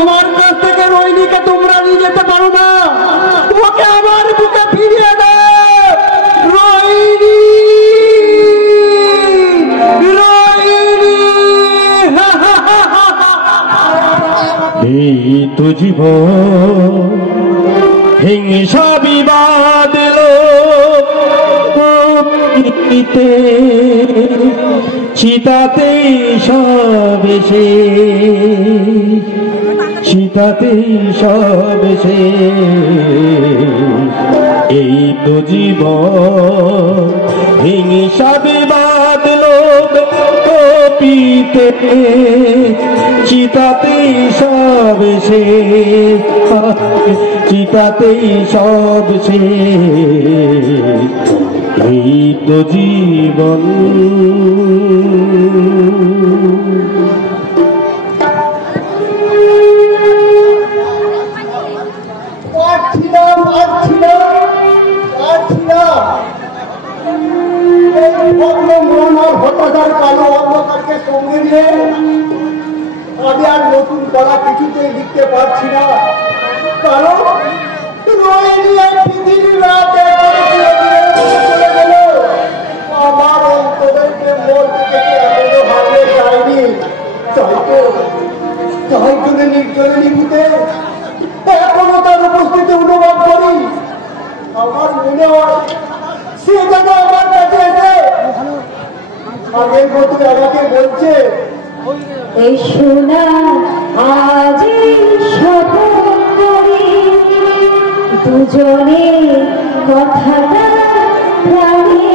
আমার কাছ থেকে রোহিণীকে তোমরা নিয়ে যেতে পারো না, ওকে আমার বুকে ফিরিয়ে দাও। রোহিণী, রোহিণী। এই তো জীবন হিংসা বিবাদ চিতাতে সব এসে, চিতাতে সব এসে। এই তো জীবন হিংসা বিবাদ লোক পিতে চিতাতে সব এসে, চিতাতে সব সে। এই তো জীবন। হতাশার কালো অন্ধকারকে সঙ্গে নিয়ে আমি আর নতুন কলা কিছুতেই লিখতে পারছি না, কারণ আমার অন্তরকে মোর থেকে এখনো হারিয়ে যায়নি। তাই জন্য নির্জনে নিভূতে এখনো তার উপস্থিতি অনুভব করি। আমার মনে হয় সে যেন আমার কাছে এসে আগের মতো আমাকে বলছে, এই সোনা আজ শপথ করি দুজনে কথাটা প্রাণে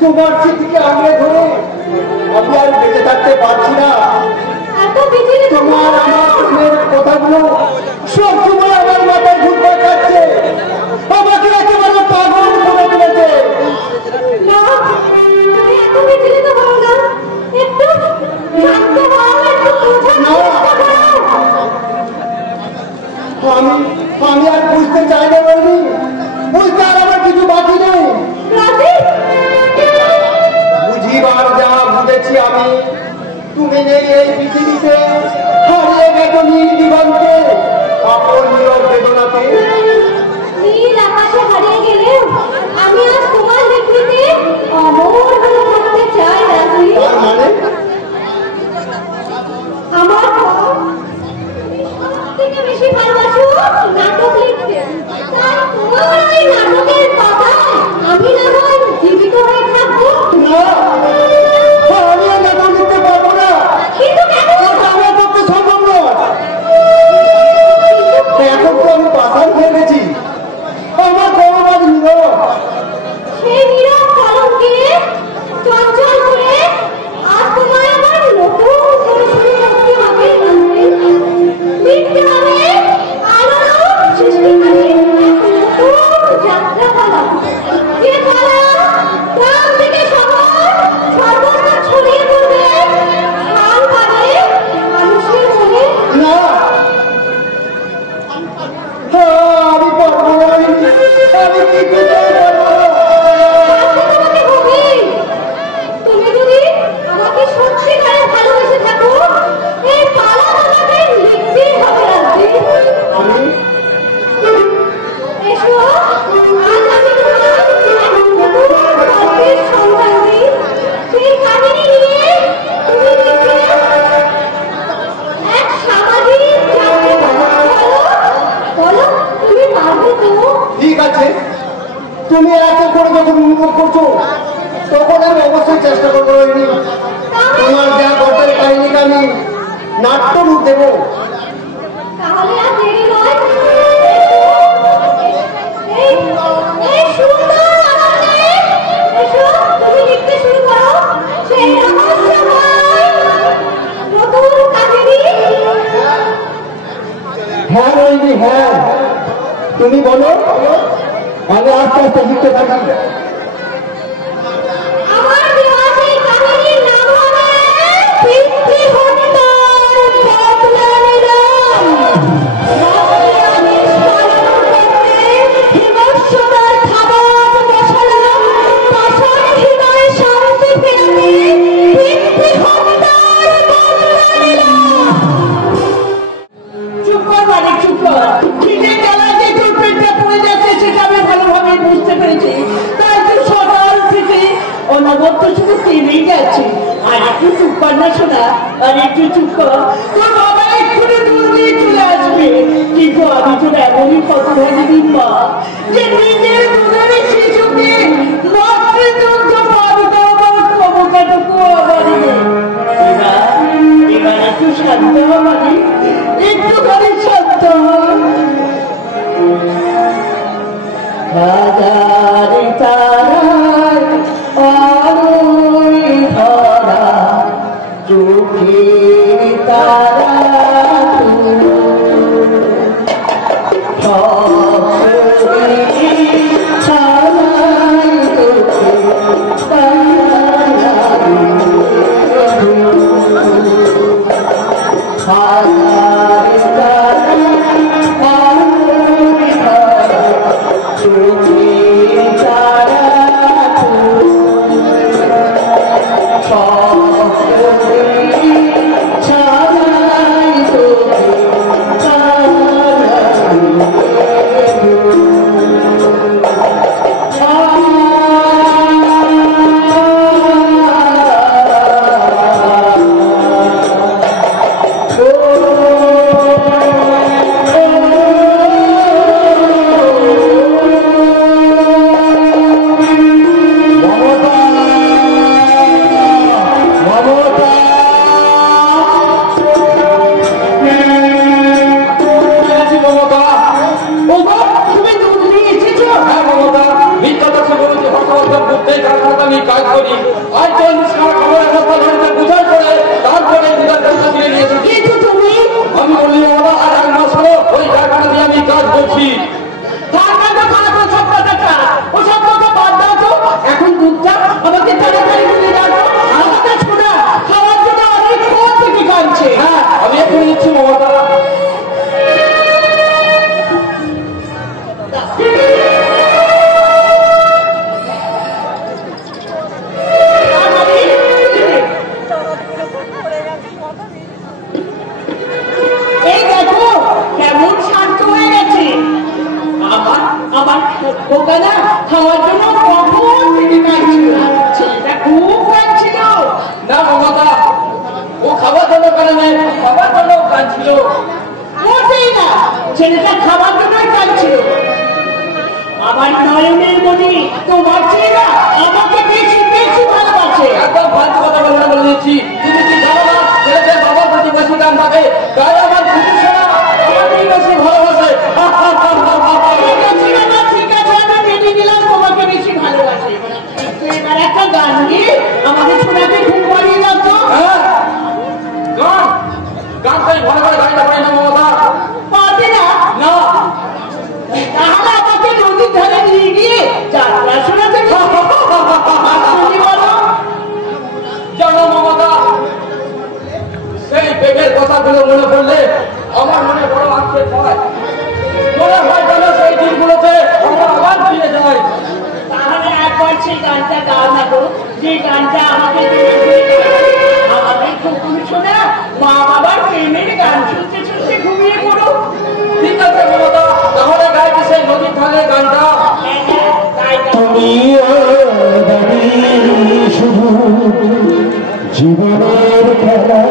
তোমার স্মৃতিকে আগে ধরে আমি আর বেঁচে থাকতে পারছি না। তোমার আমার কথাগুলো সব সময় আমার মাথায় ঘুরপাক খাচ্ছে, আমাকে একেবারে পাগল করে দিয়েছে। আমি আর বুঝতে চাই না, বুঝতে আর আমার কিছু বাকি নেই। বুঝিবার যা বুঝেছি আমি, তুমি নেই এই পৃথিবীতে, হারিয়ে গেছো নীল দিগন্তে আপন নীরব বেদনাতে। নীল আকাশে হারিয়ে গেলেও আমি আজ তোমার নেতৃত্বে অমর হয়ে থাকতে চাই রাজি। তার মানে আমার থেকে বেশি ভালোবাসো নাটক লিখতে, তাই তোমার ওই নাটকের কথা আমি না হয় জীবিত হয়ে থাকবো। না, আমি আর নাটক লিখতে পারবো না। কিন্তু কেন? আমার পক্ষে সম্ভব নয়। এখন তো আমি পাশান খেয়ে গেছি, আমার কর্মবাদ নীরব। সেই নীরব কলমকে চঞ্চল করে আজ তোমায় আমার নতুন করে শুরু করতে হবে, লিখতে হবে আলোড়ন নাট্য রূপ দেবো। তাহলে আর দেরি নয়, এই সুন্দর আনন্দে এসো, তুমি লিখতে শুরু করো সেই রহস্যময় নতুন কাহিনী। হ্যাঁ রোহিণী, হ্যাঁ তুমি বলো, আমি আস্তে আস্তে লিখতে থাকি। আমার দেওয়া সেই কাহিনীর নাম হবে পিতৃহত্যার বদলা নিলাম। রাজনীতির পালন করতে হিমস্বতার খাবার বসালাম, পাষাণ হৃদয়ে শান্তি ফেরাতে পিতৃহত্যার বদলা নিলাম। চুপ কর মানে, চুপ কর। খিদে জ্বালায় যে তোর পেটটা পড়ে যাচ্ছে সেটা আমি ভালোভাবে বুঝতে পেরেছি। তাই তুই সকাল থেকে অনবদ্য শুধু তেলেই যাচ্ছে। আর একটু চুপ কর না শোনা, আর একটু চুপ কর। তোর বাবা এক্ষুনি দূর দিয়ে চলে আসবে, কিন্তু আমি তোর এমনই ফটোভাবে দিন মা যে নিজের দুধের শিশুকে মাতৃদুগ্ধ পান দেওয়ার ক্ষমতাটুকু আমার নেই। এবার একটু শান্ত হবানি, একটুখানি শান্ত। হাজার তারার আলোয় ভরা চোখের তারা ছেলেটা খাবার জন্যই কাঁদছিল। আমার নয়নের মনি তোমার ছেলেরা আমাকে বেশি বেশি ভালোবাসে। একদম ফালতু কথা বলে বলে দিচ্ছি। তুমি কি জানো না ছেলেদের বাবার প্রতি বেশি দাম থাকে, তাই আমার খুশি শোনা আমাকেই বেশি ভালোবাসে। ঠিক আছে, আমি মেনে নিলাম তোমাকে বেশি ভালোবাসে। এবার একটা গান দিয়ে আমাদের শোনাতে ঘুম পাড়িয়ে দাও তো। গান গান তাই ভালো করে গাইতে পারি না মমতা। পারবে না? না। তাহলে আমাকে নদীর ধারে নিয়ে গিয়ে যাত্রা শোনাতে বলো। জানো মমতা, সেই প্রেমের কথাগুলো মনে পড়লে আমার মনে বড় আক্ষেপ হয়। মনে হয় যেন সেই দিনগুলোতে আমরা আবার ফিরে যাই। তাহলে একবার সেই গানটা গাও না গো, যে গানটা আমাকে আমাদের খুব শোনা মা বাবার প্রেমের গান শুনতে শুনতে ঘুমিয়ে পড়ো। ঠিক আছে মমতা, তাহলে গাইতে সেই নদীর ধারে গানটা। তুমি শুধু জীবনের খেলা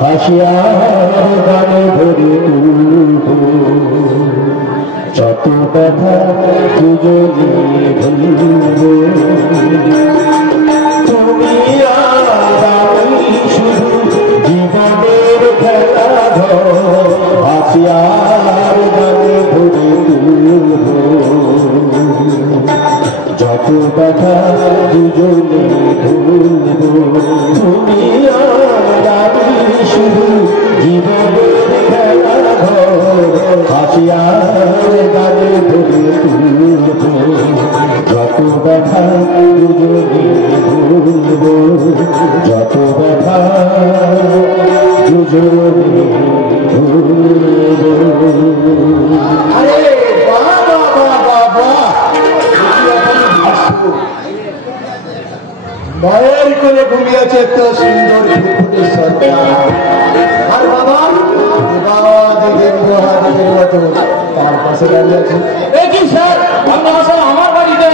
হাসিয়ার গানে ভরে যত কথা দুজনে ভুলব। তুমি আর আমি শুধু ব্যথা দুজনে ভুলব তুমি আর আমি শুধু জীবনের খেলা ঘর হাসিয়ার গানে ধরে তুলব যত ব্যথা দুজনে ভুলব যত ব্যথা দুজনে ভুলব। আরে বাবা বাবা মায়ের কোলে ঘুমিয়েছে একটা সুন্দর ফুটফুটে সন্তান আর বাবা দিদির মতো তার পাশে দাঁড়িয়ে আছে। কি স্যার আপনি আসলে আমার বাড়িতে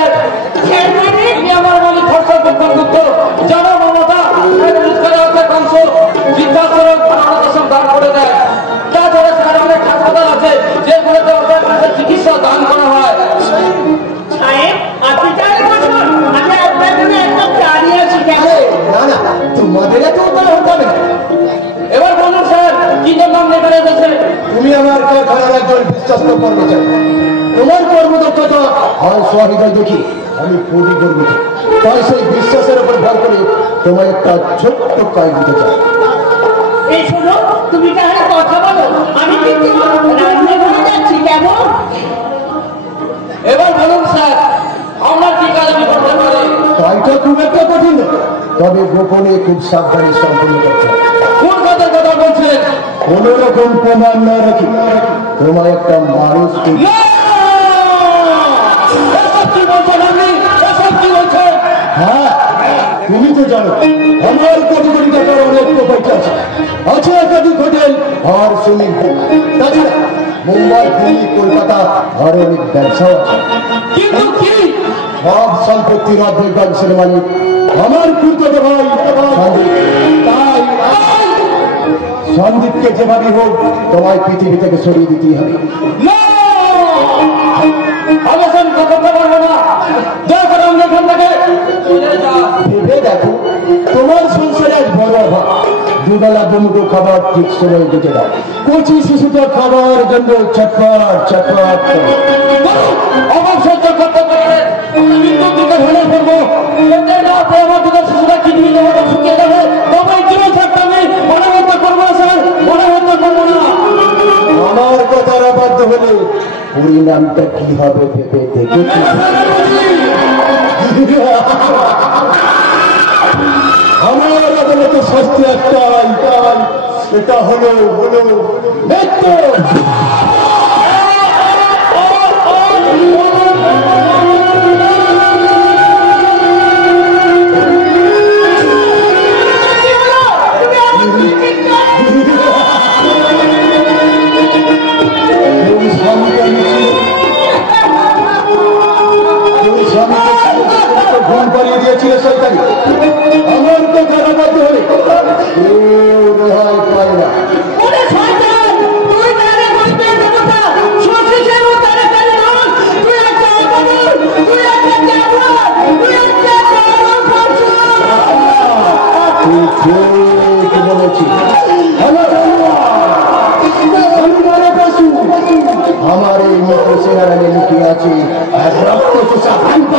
আমার বাড়ি খরচা করতে করতো যারা মমতা জিজ্ঞাসা দান করে দেয় তাছাড়া স্যার অনেক হাসপাতাল আছে যেগুলোতে ওদের কাছে চিকিৎসা দান করা হয়। তোমাদের এত উপায় হতে হবে না। এবার বলুন স্যার কি জন্য লেখা রেখেছে? তুমি আমার কারখানার একজন বিশ্বস্ত কর্মচারী, তোমার কর্মদক্ষতা হয় সহৃদয় দেখি আমি খুবই গর্বিত, তাই সেই বিশ্বাসের উপর ভর করে তোমার একটা ছোট্ট কাজ দিতে চাই। এই শোনো, তুমি তাহলে কথা বলো, আমি কিন্তু রান্নাঘরে যাচ্ছি। কেমন? এবার বলুন স্যার আমার কি কাজ আমি করতে পারি? কাজটা খুব একটা কঠিন না, তবে গোপনে খুব সাবধানে সম্পন্ন করতে হবে। কোন কাজের কথা বলছেন? কোন রকম প্রমাণ না রাখি তোমার একটা মানুষ কি বলছেন আপনি? এসব কি বলছেন? হ্যাঁ তুমি তো জানো আমার কোটি কোটি টাকার অনেক প্রপার্টি আছে, আছে একাধিক হোটেল আর সুইমিং পুল, তাছাড়া মুম্বাই দিল্লি কলকাতা আর অনেক ব্যবসাও আছে। কিন্তু কি সব সম্পত্তির অর্ধেক ব্যবসার মালিক আমার খুঁড়তো ভাই সন্দীপ। তাই সন্দীপকে যেভাবে হোক তোমায় পৃথিবী থেকে সরিয়ে দিতেই হবে। ভেবে দেখো তোমার সংসারে আজ বড় অভাব, দুবেলা দুমুটো খাবার ঠিক সময় দিতে দাও, কচি শিশুটা খাবার জন্য চটপট চটপট অভাব সহ্য করতে পারে কিন্তু দিকে ভেঙে পড়বো আমার দিকে শিশুরা কিডনি লেভারটা শুকিয়ে যাবে সবাই জীবন থাকতে আমি মনে হত্যা করবো না স্যার, মনে হত্যা করবো না। আমার কথার অবাধ্য হলে পরিণামটা কি হবে ভেবে দেখেছি। আমার আদালতে শাস্তি একটাই, সেটা হলো মৃত্যু। ঘুম পালিয়ে দিয়েছিল সরকারি, আমার তো খারাপ হলে রেহাই পায় না। ঠিক বলেছি, আমার এই মতো চেহারানে লুকিয়ে আছে এক রক্ত চোষা বন্ধ।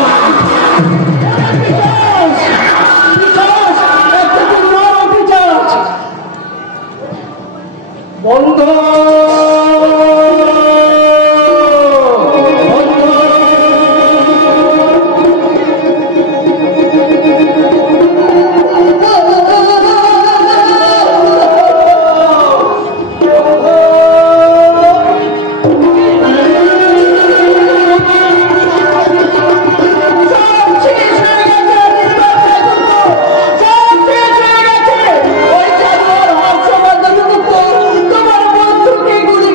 তোমার বন্ধুকে গুলি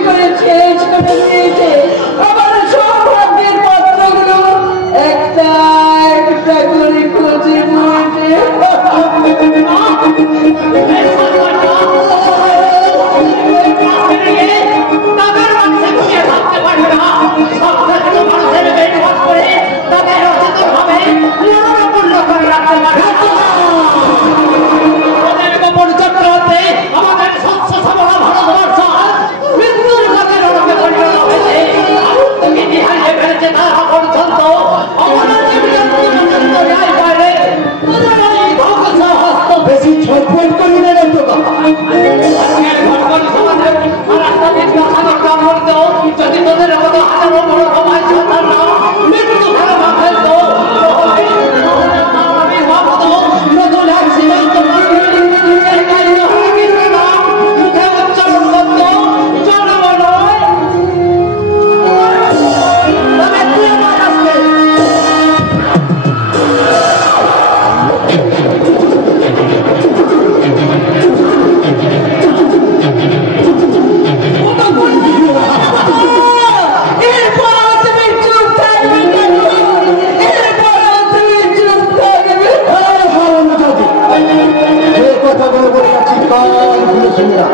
শুনে না,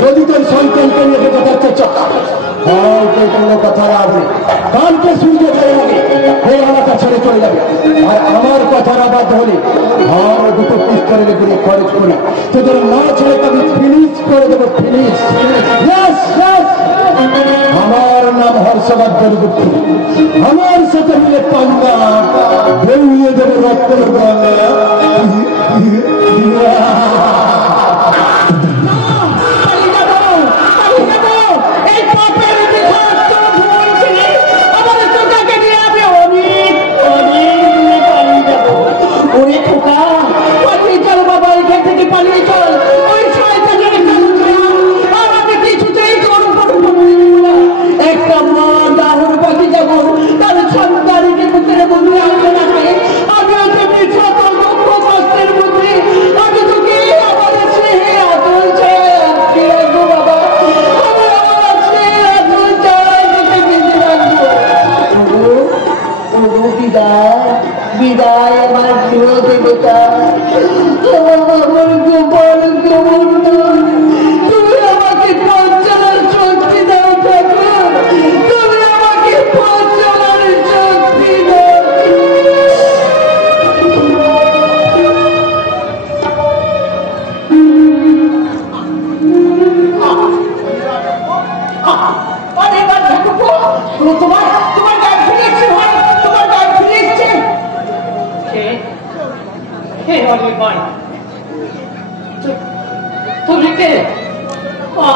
যদি তোর সন্তানকে নিয়ে কথা হচ্ছে হয়তো কোনো কথা আসবে, কালকে সূর্য ধরে যাবে, এই এলাকা ছেড়ে চলে যাবে। আর আমার কথার আবাদ হলে আর দুটো পিস্তলের গুলি খরচ করে তোদের না ছেড়ে আমি ফিনিশ করে দেবো, ফিনিশ। আমার নাম হর্ষবর্ধন গুপ্ত, আমার সাথে মিলে পাঙ্গা বেরিয়ে দেবে রক্তের গঙ্গা। বিদায় আমার প্রিয় দেবতা, আমার গোপাল গোবর্ধন, তুমি আমাকে পথ চলার শক্তি দাও ঠাকুর, তুমি আমাকে পথ চলার শক্তি দাও। অনেকবার ঠাকুর তোমার তোমার গায়ে ফিরে এসছে, তোমার গায়ে ফিরে এসছে। তুমি কে?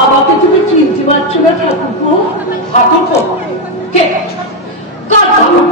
আমাকে তুমি চিনতে পারছো না ঠাকুর? ঠাকুর কে? কার ঠাকুর?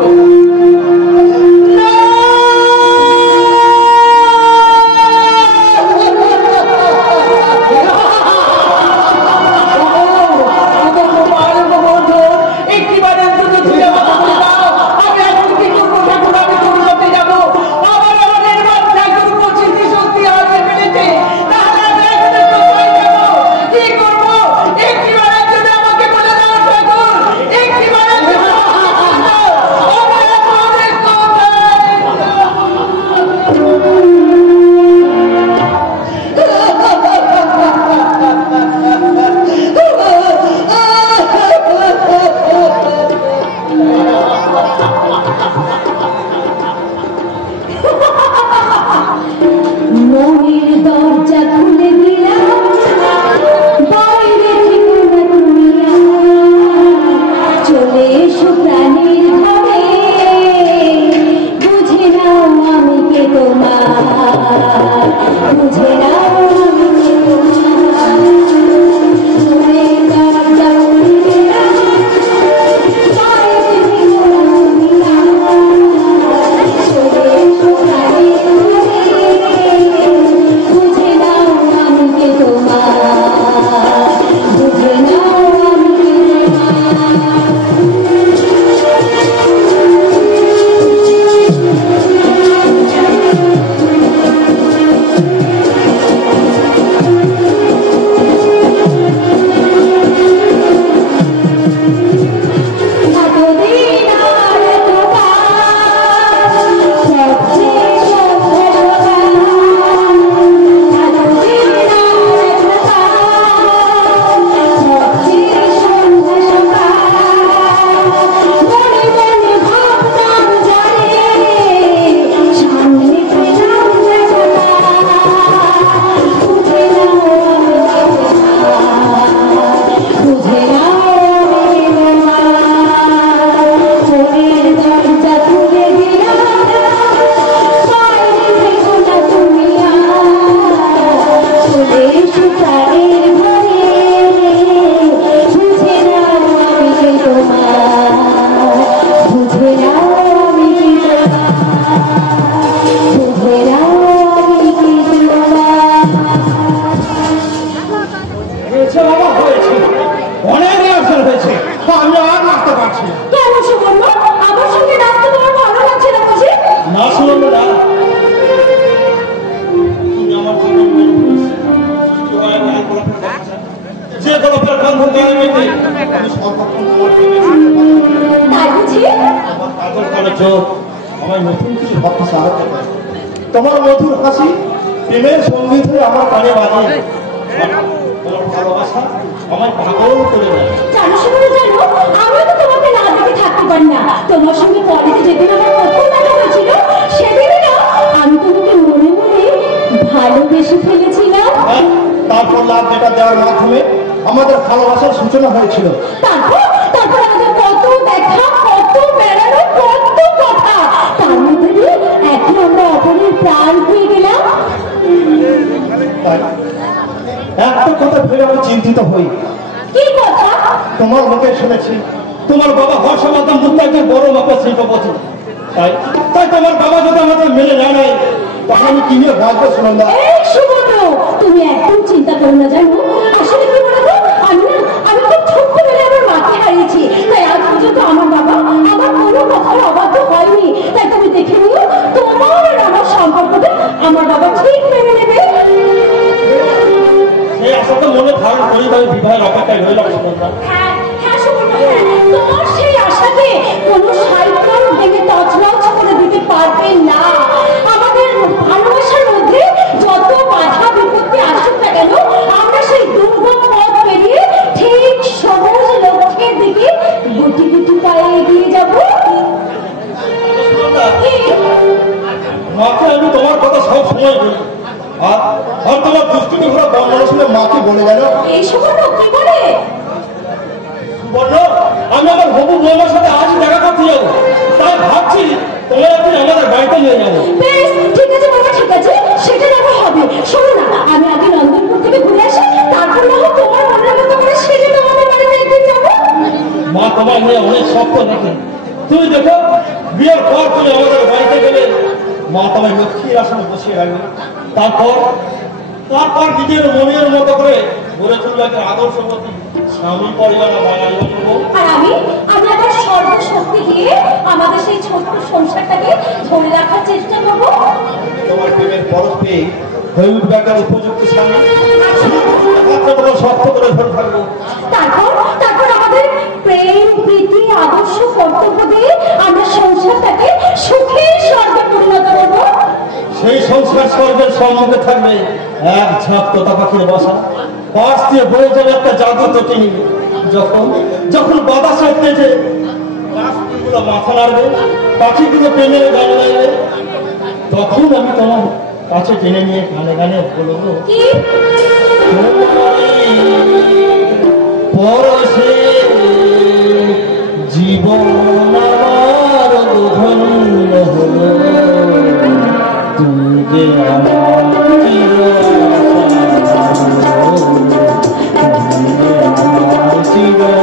তোমার মধুর হাসি প্রেমের সঙ্গীত হয়ে আমার কানে বাজে, তোমার ভালোবাসা আমার পাগল করে দেয়। জানো শুনে জানো, আমিও তো তোমাকে না দেখে থাকতে পারি না। তোমার সঙ্গে কলেজে যেদিন আমার প্রথম দেখা হয়েছিল, সেদিনই না আমি তোমাকে মনে মনে ভালোবেসে ফেলেছিলাম। তারপর লাভ লেটা দেওয়ার মাধ্যমে আমাদের ভালোবাসার সূচনা হয়েছিল। তারপর আমাদের কত দেখা, কত বেড়ানো, কত কথা, তার মধ্যে দিয়ে এখন আমরা অপরের প্রাণ হয়ে গেলাম। তাই একটা কথা ভেবে আমি চিন্তিত হই। কি কথা? তোমার মুখে শুনেছি তোমার বাবা হর্ষবর্ধন মুক্তাকে বড় মাপের শিল্পপতি। তাই তাই তোমার বাবা যদি আমাদের মেনে না নেয় তখন আমি কি নিয়ে ভাববো সুনন্দা? এই সুমন্দ্র, তুমি একদম চিন্তা করো না। জানো আসলে কি বলতো, আমি খুব ছোট্টবেলায় আমার মাকে হারিয়েছি। তাই আজ পর্যন্ত আমার বাবা আমার কোনো কথার অবাধ্য হয়নি। তাই তুমি দেখে নিও, তোমার আর আমার সম্পর্কটা আমার বাবা ঠিক মেনে নেবে। এই আশা তো মনে ধারণ করি, আমি বিবাহের অপেক্ষায় রইলাম সুনন্দা। হ্যাঁ হ্যাঁ সুমন্দ্র, হ্যাঁ, তোমার সেই আশাকে কোনো সাহিত্যও ভেঙে তছনছ করে দিতে পারবে না। আমাদের ভালোবাসার মধ্যে যত বাধা বিপত্তি আসুক না কেন, আমরা সেই দুর্গম পথ পেরিয়ে ঠিক সবুজ লক্ষ্যের দিকে গুটি গুটি পায়ে এগিয়ে যাব। মাকে আমি তোমার কথা সব সময় বলি, আর তোমার দুষ্কৃতি ঘোরা বর্ণনা শুনে মাকে বলে গেল, এই সুমন্দ্র কি বলে? বলল আমি আমার হবু বৌমার সাথে আজই দেখা করতে যাবো। তাই ভাবছি তোমার একদিন আমাদের বাড়িতে নিয়ে যাবো। বেশ, ঠিক আছে বাবা, ঠিক আছে, সেটা দেখা হবে। শোনো না, আমি আগে নন্দনপুর থেকে ঘুরে আসি, তারপর না হয় তোমার মনের মতো করে সেজে তোমাদের বাড়িতে একদিন যাবো। মা তোমার নিয়ে অনেক শক্ত থাকে। তুমি দেখো বিয়ের পর তুমি আমাদের বাড়িতে গেলে মা তোমার লক্ষ্মীর আসনে বসিয়ে রাখবে। তারপর নিজের মনের মতো করে গড়ে তুলবে একটা আদর্শবতী স্বামী পরিবার বাঙালি বলবো। আর আমি আমার সর্বশক্তি দিয়ে আমাদের সেই ছোট্ট সংসারটাকে ধরে রাখার চেষ্টা করবো। তোমার প্রেমের পরশ পেয়ে হয়ে উঠবে একটা উপযুক্ত স্বামী, তোমার শক্ত করে ধরে থাকবো। তারপর আমাদের প্রেম, প্রীতি, আদর্শ, কর্তব্য দিয়ে আমরা সংসারটাকে সুখের স্বর্গে পরিণত করবো। সেই সংসার স্বর্গের সম্মুখে থাকবে এক ঝাঁক তোতা পাখির বাসা, পাশ দিয়ে বয়ে যাবে একটা জাদু তটিনী। যখন বাতাস আসতেছে গাছগুলো মাথা নাড়বে, পাখিগুলো প্রেমে গান গাইবে, তখন আমি তোমার কাছে টেনে নিয়ে গানে গানে বলবো, কি পরশে জীবন আমার ধন্য হলো, তুমি যে আমার জীবন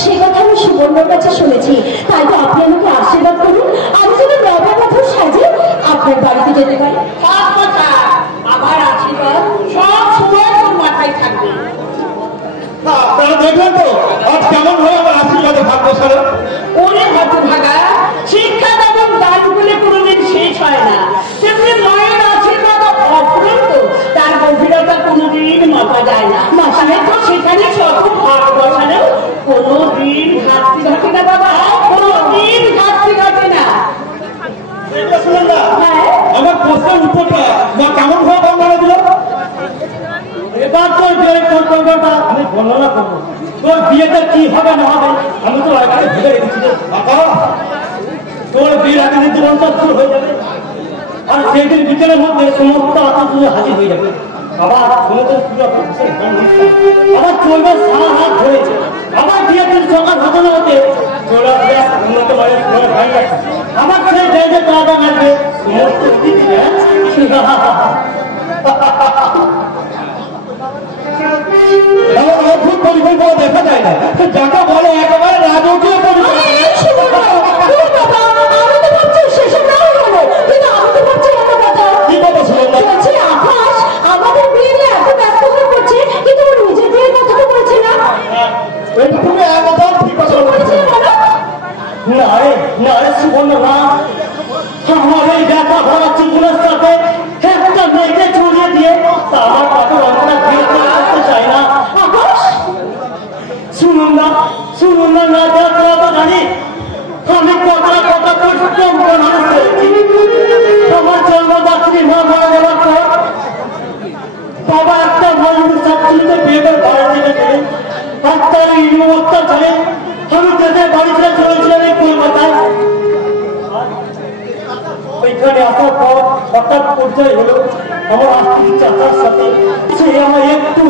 সে কথা আমি সুবর্ণর কাছে শুনেছি। তাই তো আপনি আমাকে আশীর্বাদ করুন, আমি যেন নববধূ সাজে আপনার বাড়িতে যেতে পারি। আমার আশীর্বাদ সব সময় তোর মাথায় থাকবে। আপনারা দেখলেন তো আজ কেমন হয় আমার আশীর্বাদে ভাগ্যশালী। ওরে হতভাগা, শিক্ষা এবং দান বলে কোনোদিন শেষ হয় না, তেমনি মায়ের আশীর্বাদ অফুরন্ত, তার গভীরতা কোনোদিন মাপা যায় না। মাসালে তো সেখানে সকল ভাগ বসালেও কোনোদিন ঘাটতি ঘটে না বাবা, কোনোদিন ঘাটতি ঘটে না। শুনুন না, আমার প্রশ্নের উত্তরটা মা কেমন ভাবে বর্ণনা দিল। এবার তোর বিয়ের কর্তব্যটা আমি বর্ণনা করবো। তোর বিয়েতে কি হবে না হবে আমি তো আগে ভেবে রেখেছি। তোর বিয়ের আগে জীবন শুরু হয়ে যাবে, আর সেদিন বিকেলের মধ্যে সমস্ত আত্মীয় হাজির হয়ে যাবে। আবার সমুদ্রের পুজো আবার চলবে সারা হাত ধরেছে। আবার বিয়ের দিন সকাল হতে না হতে চলে আসবে উন্নত মানের ভাই আছে। আমার ছেলে যে যে টাকা লাগবে সমস্ত এমন অদ্ভুত পরিকল্পনা দেখা যায় না, যাকে বলে একেবারে রাজকীয় আমাদের বিয়ে নিয়ে এত ব্যস্ত হয়ে পড়ছে, কিন্তু ওর নিজের বিয়ের কথা তো বলছে না। তুমি একদম ঠিক কথা বলেছো। না রে সুবর্ণ না, আমার এই দেখা ভরা চুকুনের সাথে একটা মেয়েকে জড়িয়ে দিয়ে তার কত রঙটা বিয়ে করতে চাই না। শুনুন না না কথা জানি আমি কথা কম মানুষ হয়েছি। আমার জন্মদাত্রী মা মারা যাওয়ার পর বাবা একটা মানুষের চাকরিতে বিয়ে করে বাড়ি থেকে গেলে আর তার এই অত্যাচারে আমি দেশের বাড়ি ছেড়ে চলেছিলাম এই কলকাতায়। ওইখানে আসার পর হঠাৎ পর্যায়ে হলো আমার আস্তিক চাচার সাথে, সে আমার একটু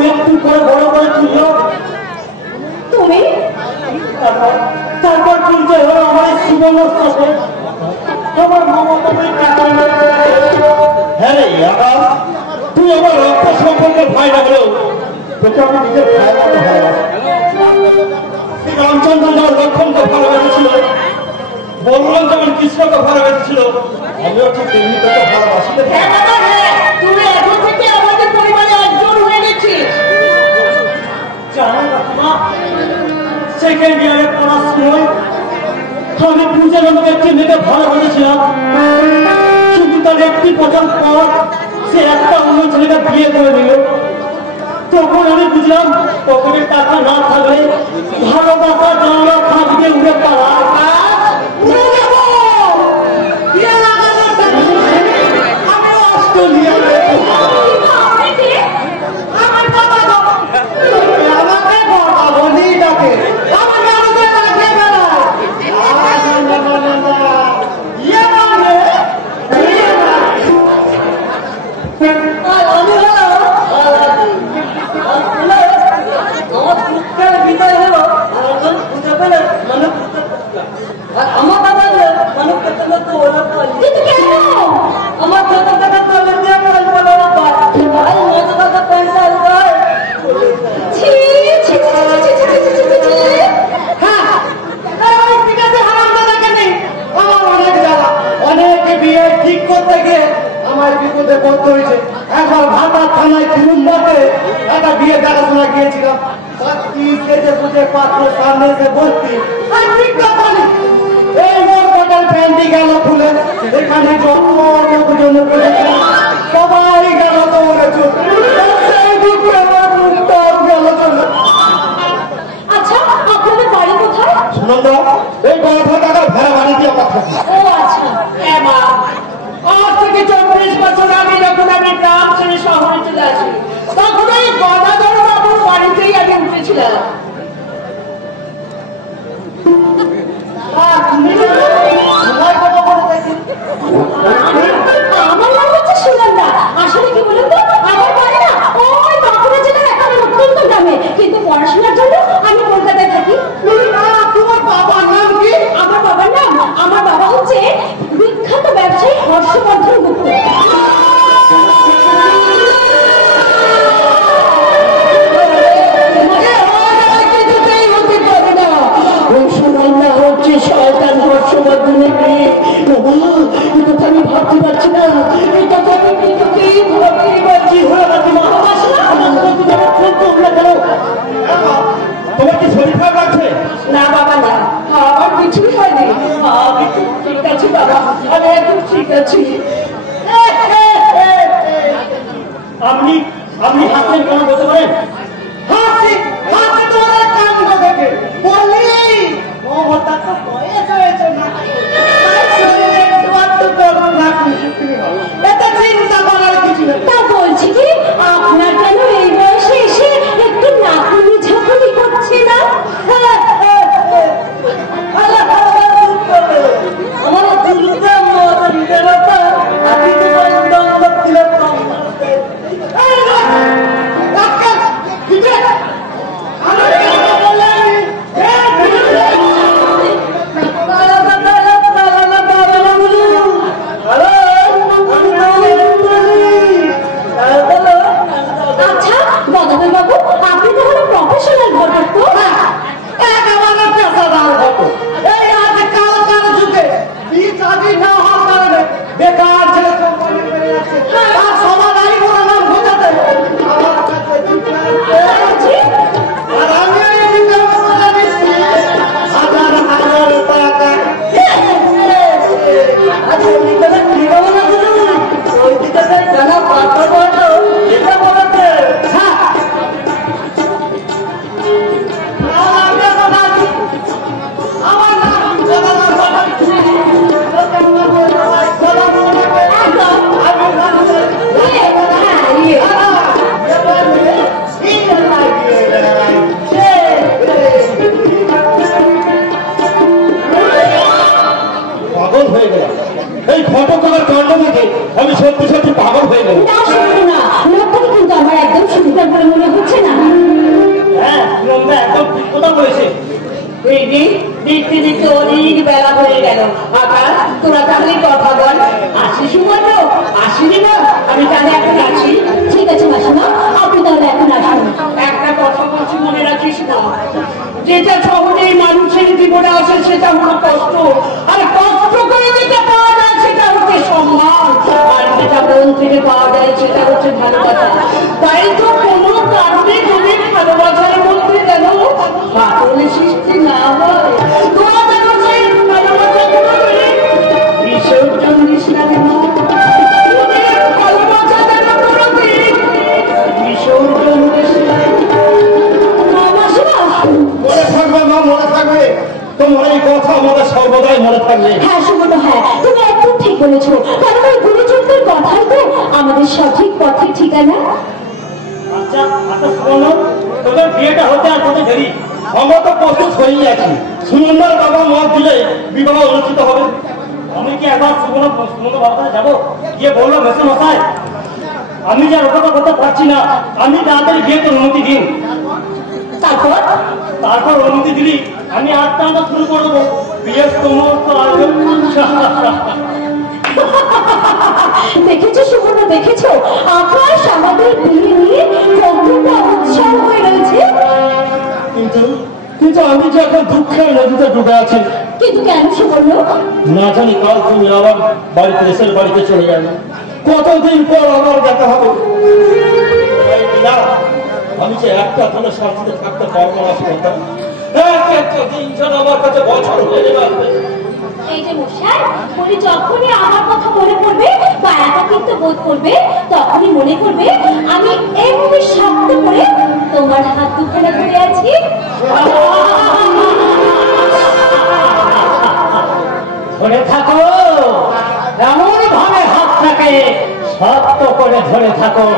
করে বড় করে তুলল। তুমি তারপর পরিচয় হলো আমার এই সুবর্ণর সাথে। আমার মামা হ্যাঁ রে আকাশ, তুই আমার রক্ত সম্পর্কের ভাই না হলেও তোকে আমি নিজের ভাই মতো ভালোবাসি। রামচন্দ্র যেমন লক্ষ্মণকে ভালোবেসেছিল, বলরাম যেমন কৃষ্ণকে ভালোবেসেছিল, আমিও ঠিক তেমনি তোকে ভালোবাসি। তুমি এখন থেকে আমাদের পরিবারে একজন হয়ে গেছিস। সেকেন্ড ইয়ারে পড়ার সময় আমি বুঝলাম আমি একটি মেয়েকে ভালোবেসেছিলাম, কিন্তু তার একটি বছর পর সে একটা অন্য ছেলেকে বিয়ে করে নিল। তখন আমি বুঝলাম তখন টাকা না থাকলে ভালোবাসা জানলা ফাঁক দিয়ে উড়ে পাওয়া। একবার ভাটা থানায় খুলুম্বাতে একটা বিয়ে দেখাশোনা গিয়েছিলাম। বুঝে পাত্র সামনে এসে বসতি এই মোর কটার প্যান্টি গেল খুলে, এখানে যত লোকজন সবাই গেল দৌড়ে আচ্ছা, আপনাদের বাড়ি কোথায়? শুনুন তো, এই গল্প টাকার ভেড়া বাড়ি দিয়ে কথা। ও আচ্ছা, হ্যাঁ মা, আজ থেকে 40 বছর আগে যখন আমি গ্রাম ছেড়ে শহরে চলে আসি, তখন ওই গদাধর বাবুর বাড়িতেই আমি উঠেছিলাম। আমার নাম হচ্ছে না বাবা না, আমার কিছুই হয়নি, আমি ঠিক আছি বাবা, আমি একদম ঠিক আছি। আপনি আপনি হাসলেন কেন বলতে পারেন? হাসি হাসি তোমার কাণ্ড দেখে বললি ও হঠাৎ তো বয়স হয়েছে না, এত চিন্তা করার কিছু নেই। তা বলছি কি আপনার কেন এই বয়সে এসে একটু নাকুনি ঝাঁকুনি করছে না? আমার দুর্গম বেরোতা আপনি তো বন্ধন করছিলেন আচ্ছা গদাধর বাবু, আপনি তো হলো প্রফেশনাল ভোটার তো? বেকার ছেলে কোম্পানি করে যাচ্ছে, আর সবার আই বলে নাম বোঝাতে আমার কাছে আর আমি হাজার হাজার টাকা ওই দিকে জানা পাত্র বলো এটা বলতে আমার নাম পাগল হয়ে গেলাম। এই ঘটকের কাণ্ড দেখে আমি সত্যি সত্যি পাগল হয়ে গেলাম। না শুনুন না, লোকটাকে কিন্তু আমার একদম সুবিধার বলে মনে হচ্ছে না। হ্যাঁ, সুনন্দা একদম ঠিক কথা বলেছে। এই যে দেখতে দেখতে অনেক বেলা হয়ে গেল, আকাশ তোরা তাহলে কথা বল, আসি সুবর্ণ, আসিনি না, আমি তাহলে এখন আছি। ঠিক আছে মাসিমা, আপনি তাহলে এখন আসুন। একটা কথা বলছি মনে রাখিস না, যেটা সহজেই মানুষের জীবনে আসে সেটা হলো কষ্ট, আর কষ্ট করে যেটা পাওয়া যায় সেটা হচ্ছে সম্মান, আর যেটা মন থেকে পাওয়া যায় সেটা হচ্ছে ভালোবাসা। তাই তো কোনো কারণে যদি ভালোবাসার মধ্যে যেন ফাটলের সৃষ্টি না হয়, তোরা যেন সেই ভালোবাসাগুলো বিসর্জন দিস না কেন, তোদের ভালোবাসা যেন কোনোদিন বিসর্জন দিস না। মনে থাকবে মা, মনে থাকবে তোমার এই কথা আমাদের সর্বদাই মনে থাকবে। হ্যাঁ সুবর্ণ, হ্যাঁ তুমি একদম ঠিক বলেছো, কারণ ওই গুরুজনদের কথাই তো আমাদের সঠিক পথের ঠিকানা। আচ্ছা আচ্ছা সুবর্ণ, তোদের বিয়েটা হতে আর কত দেরি? আমরা তো প্রস্তুত হয়েই আছি। সুনন্দার বাবা মত দিলে বিবাহ অনুষ্ঠিত হবে। আমি কি একবার সুনন্দ বাবা যাবো, গিয়ে বললো মেসে মশাই আমি যে রোটা করতে পারছি না, আপনি তাড়াতাড়ি বিয়েতে অনুমতি দিন। তারপর অনুমতি দিলি আমি আটটা আমরা শুরু করে দেবো, বিয়ের সমস্ত আয়োজন। দেখেছো সুবর্ণ, দেখেছো আকাশ আমাদের বিয়ে নিয়ে কতটা উৎসাহ হয়ে রয়েছে। কিন্তু কিন্তু আমি যে এখন দুঃখের নদীতে ডুবে আছি। কিন্তু কেন সুবর্ণ? না জানি কাল তুমি আবার বাড়িতে দেশের বাড়িতে চলে যাবে, কতদিন পর আবার দেখা হবে। আমি যে একটা ধরে শান্তিতে থাকতে পারবো না, একটা দিন যেন আমার কাছে বছর হয়ে যাবে। এই যে মশাই, উনি যখনই আমার কথা মনে পড়বে বা একাকিত্ব বোধ করবে, তখনই মনে করবে আমি এমনি শক্ত করে তোমার হাত দুখানা ধরে আছি। ধরে থাকো, এমন ভাবে হাতটাকে শক্ত করে ধরে থাকো।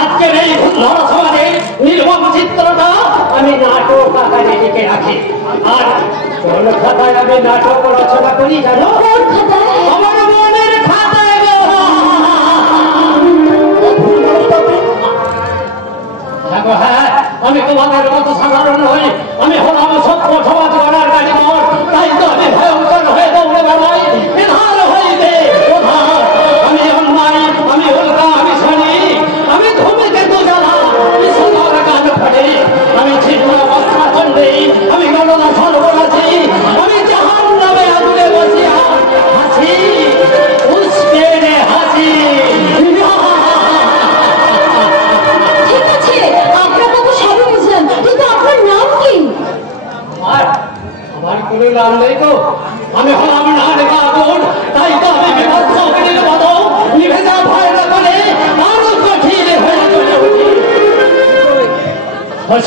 আজকের এই সমাজের নির্মম চিত্রটা আমি নাটক আকারে লিখে রাখি, আর কোন খাতায় আমি নাটক রচনা করি জানো? আমার মনের খাতায়। দেখো, হ্যাঁ আমি তোমাদের মতো সাধারণ নই, আমি হলাম সভ্য সমাজ গড়ার কারিগর। তাই তো আমি ভয়ঙ্কর হয়ে দৌড়ে বেড়াই, বিধান হইতে প্রধান। আমি অন্যায়, আমি উল্কা, আমি শনি, আমি ধূমকেতু জ্বালা, আমি সোনার গান ফাটে, আমি ছিন্ন বস্ত্রাখণ্ডে, আমি গণনা সর্বনাশী, আমি জাহান্নামে আগুনে বসিয়া হাসি।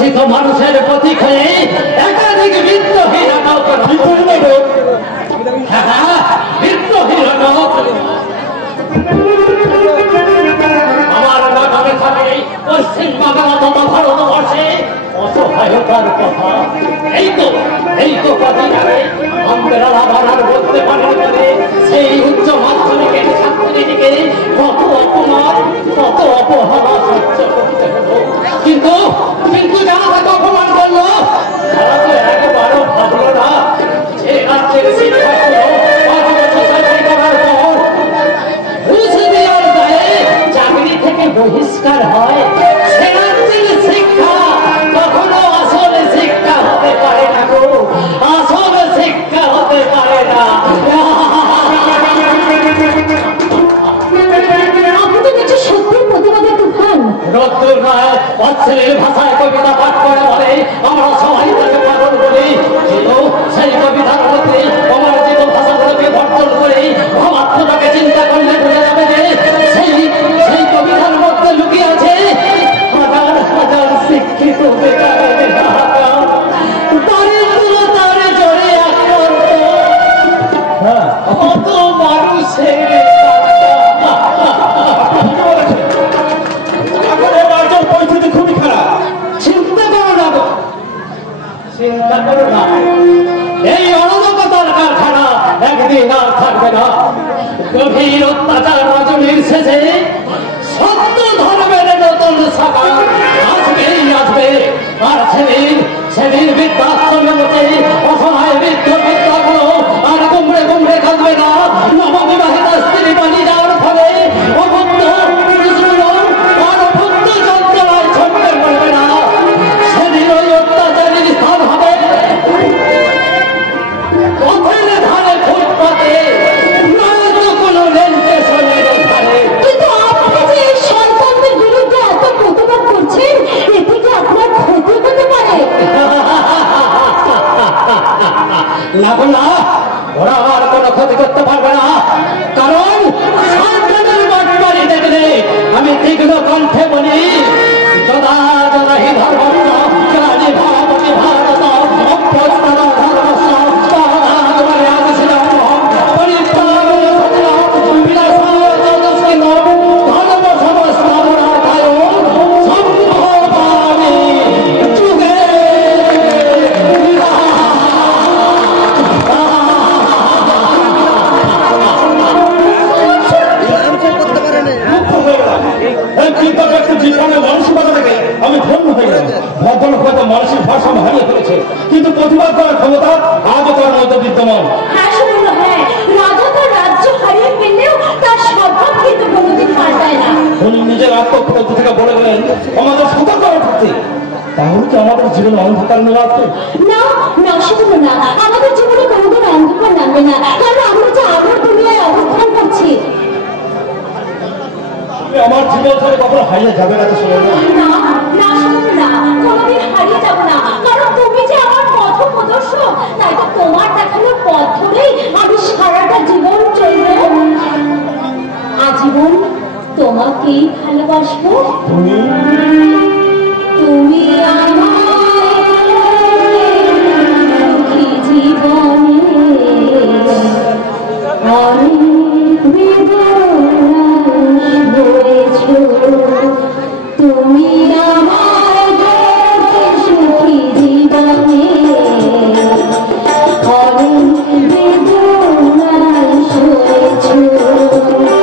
কুচ্ছিত মানুষের প্রতীক হয়ে একাধিক বিদ্রোহী নাটক আমার নাটকে থাকে পশ্চিমবাংলা তথা ভারতবর্ষে অসহায়তার কথা। এই তো কদিন আগে আমরা আবার বলতে পারেন বলে সেই উচ্চ মাধ্যমিকের ছাত্রীটিকে কত অপমান কত অপহারা সহ্য করতে হলো। কিন্তু যারা তাকে অপমান করলো তারা তো একবারও ভাবলো না যে রাজ্যের শিক্ষাগুলো 5 বছর চাকরি করার পর ঘুষ দেওয়ার দায়ে চাকরি থেকে বহিষ্কার হয়। সে রাজ্যের শিক্ষা কখনো আসল শিক্ষা হতে পারে না গো, আসল শিক্ষা হতে পারে না। আপনি তো কিছু সত্যির প্রতিবাদে তুফান। রোদ্দুর রায় অশ্লীল ভাষায় কবিতা পাঠ করে বলে আমরা সবাই তাকে পাগল বলি, কিন্তু সেই কবিতার মধ্যে অমার্জিত ভাষাগুলোকে বর্জন করে ভাবাত্মতাকে চিন্তা করলে বোঝা যাবে যে সেই কবিতার মধ্যে লুকিয়ে আছে হাজার হাজার শিক্ষিত বেকারের হাহাকার, দারিদ্রতার জোরে আক্রান্ত কত মানুষের পরিস্থিতি খুবই খারাপ। চিন্তা করো না, এই অরাজকতার কারখানা একদিন আর থাকবে না। গভীর অত্যাচার রজনীর শেষে সত্য ধর্মের নতুন শাখা আসবে। আর সেদিন বৃদ্ধাশ্রমের মধ্যে অসহায় বৃদ্ধগুলো আর গুমড়ে থাকবে না। নববিবাহিত স্ত্রী পালিয়ে যাওয়ার ফলে অভুক্ত আর অভুক্ত যন্ত্রণায় ছটকে পড়বে না। সেদিন ওই অত্যাচারীর স্থান হবে পথের ধারে, ফুটপাতে, নয়তো কোনো রেল স্টেশনের ধারে। কিন্তু আপনি যে এই সন্তানদের বিরুদ্ধে এত প্রতিবাদ করছেন, এতে কি আপনার ক্ষতি হতে পারে? না গো না, ওরা আর কোনো ক্ষতি করতে পারবে না, কারণ সন্তানের বাটপাড়ি দেখলে আমি তীক্ষ্ণ কণ্ঠে বলি যদা যদা হি ধর্মস্য গ্লানি ভবতি ভারত অভ্যস্তর ধর্মস্য তদাগমনে আদিশিরম পরিত্রাণায় সত্যম বিনাশায় তদস্কিনম ধর্ম সমস্তাবরাধায় সম্ভবামি যুগে। আমি ধন্য হয়ে গেলাম। ভদ্র হয়তো মানসিক ভারসাম্য হারিয়ে ফেলেছে, কিন্তু প্রতিবাদ করার ক্ষমতা আজও তার মধ্যে বিদ্যমান। হ্যাঁ শুনুন, হ্যাঁ, রাজা তার রাজ্য হারিয়ে ফেললেও তার স্বভাব কিন্তু কোনোদিন পাল্টায় না। উনি নিজের আত্মপ্রতি থেকে বলে গেলেন আমাদের সতর্ক থাকতে। তাহলে কি আমাদের জীবনে অন্ধকার নেমে আসবে? না শুনুন না, আমাদের জীবনে কোনোদিন অন্ধকার নামবে না, কারণ আমরা যে আলোর দুনিয়ায় অবস্থান করছি। আমার জীবন ধরে কখনো হারিয়ে যাবে না শুনে না শুনুন না, কোনোদিন হারিয়ে যাব না, কারণ তুমি যে আমার পথ প্রদর্শক। তাই তো তোমার দেখানো পথ ধরেই আমি সারাটা জীবন চলব। আজীবন তোমাকেই ভালোবাসবো। তুমি আমার সুখী জীবনে অনেক বেদনা বয়েছো। তুমি আমার সুখী জীবনে অনেক বেদনা সয়েছো। তুমি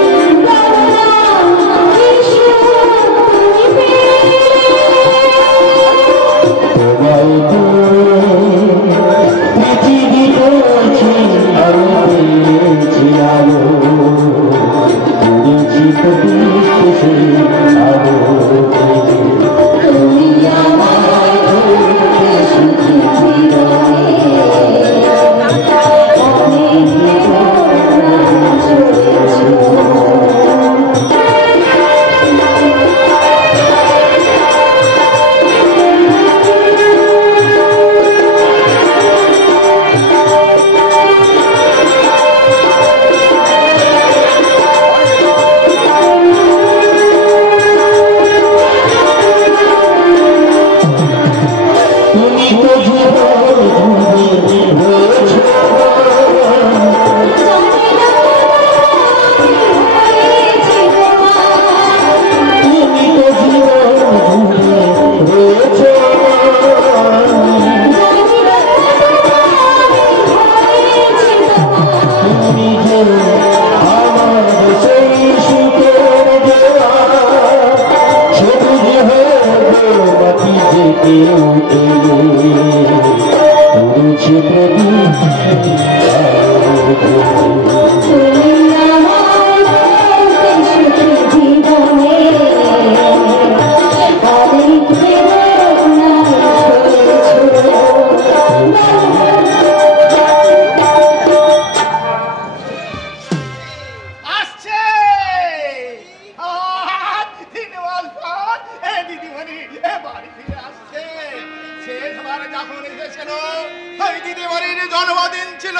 আদরের জন্মদিন ছিল।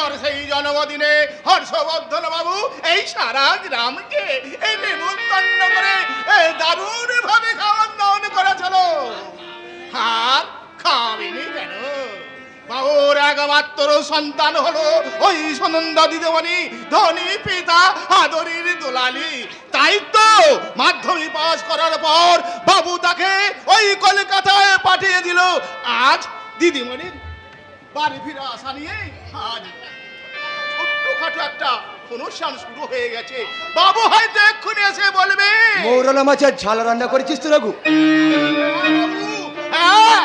আর সেই জন্মদিনে হর্ষবর্ধন বাবু এই সারা গ্রামকে এই নিমন্ত্রণ করে দারুণ ভাবে খাওয়ান দাওয়ান করেছিল। আর খাবেনি কেন? বাবুর একমাত্র সন্তান হলো ওই সুনন্দা দিদিমণি, ধনী পিতা আদরের দোলালি। তাই তো মাধ্যমিক পাস করার পর বাবু তাকে ওই কলকাতায় পাঠিয়ে দিল। আজ দিদিমণির বাড়ি ফিরে আসা নিয়ে আজ ছোট্টখাটো একটা অনুষ্ঠান শুরু হয়ে গেছে। বাবু হয়তো এক্ষুনি এসে বলবে, মৌরলা মাছের ঝাল রান্না করেছিস তো রঘু? হ্যাঁ,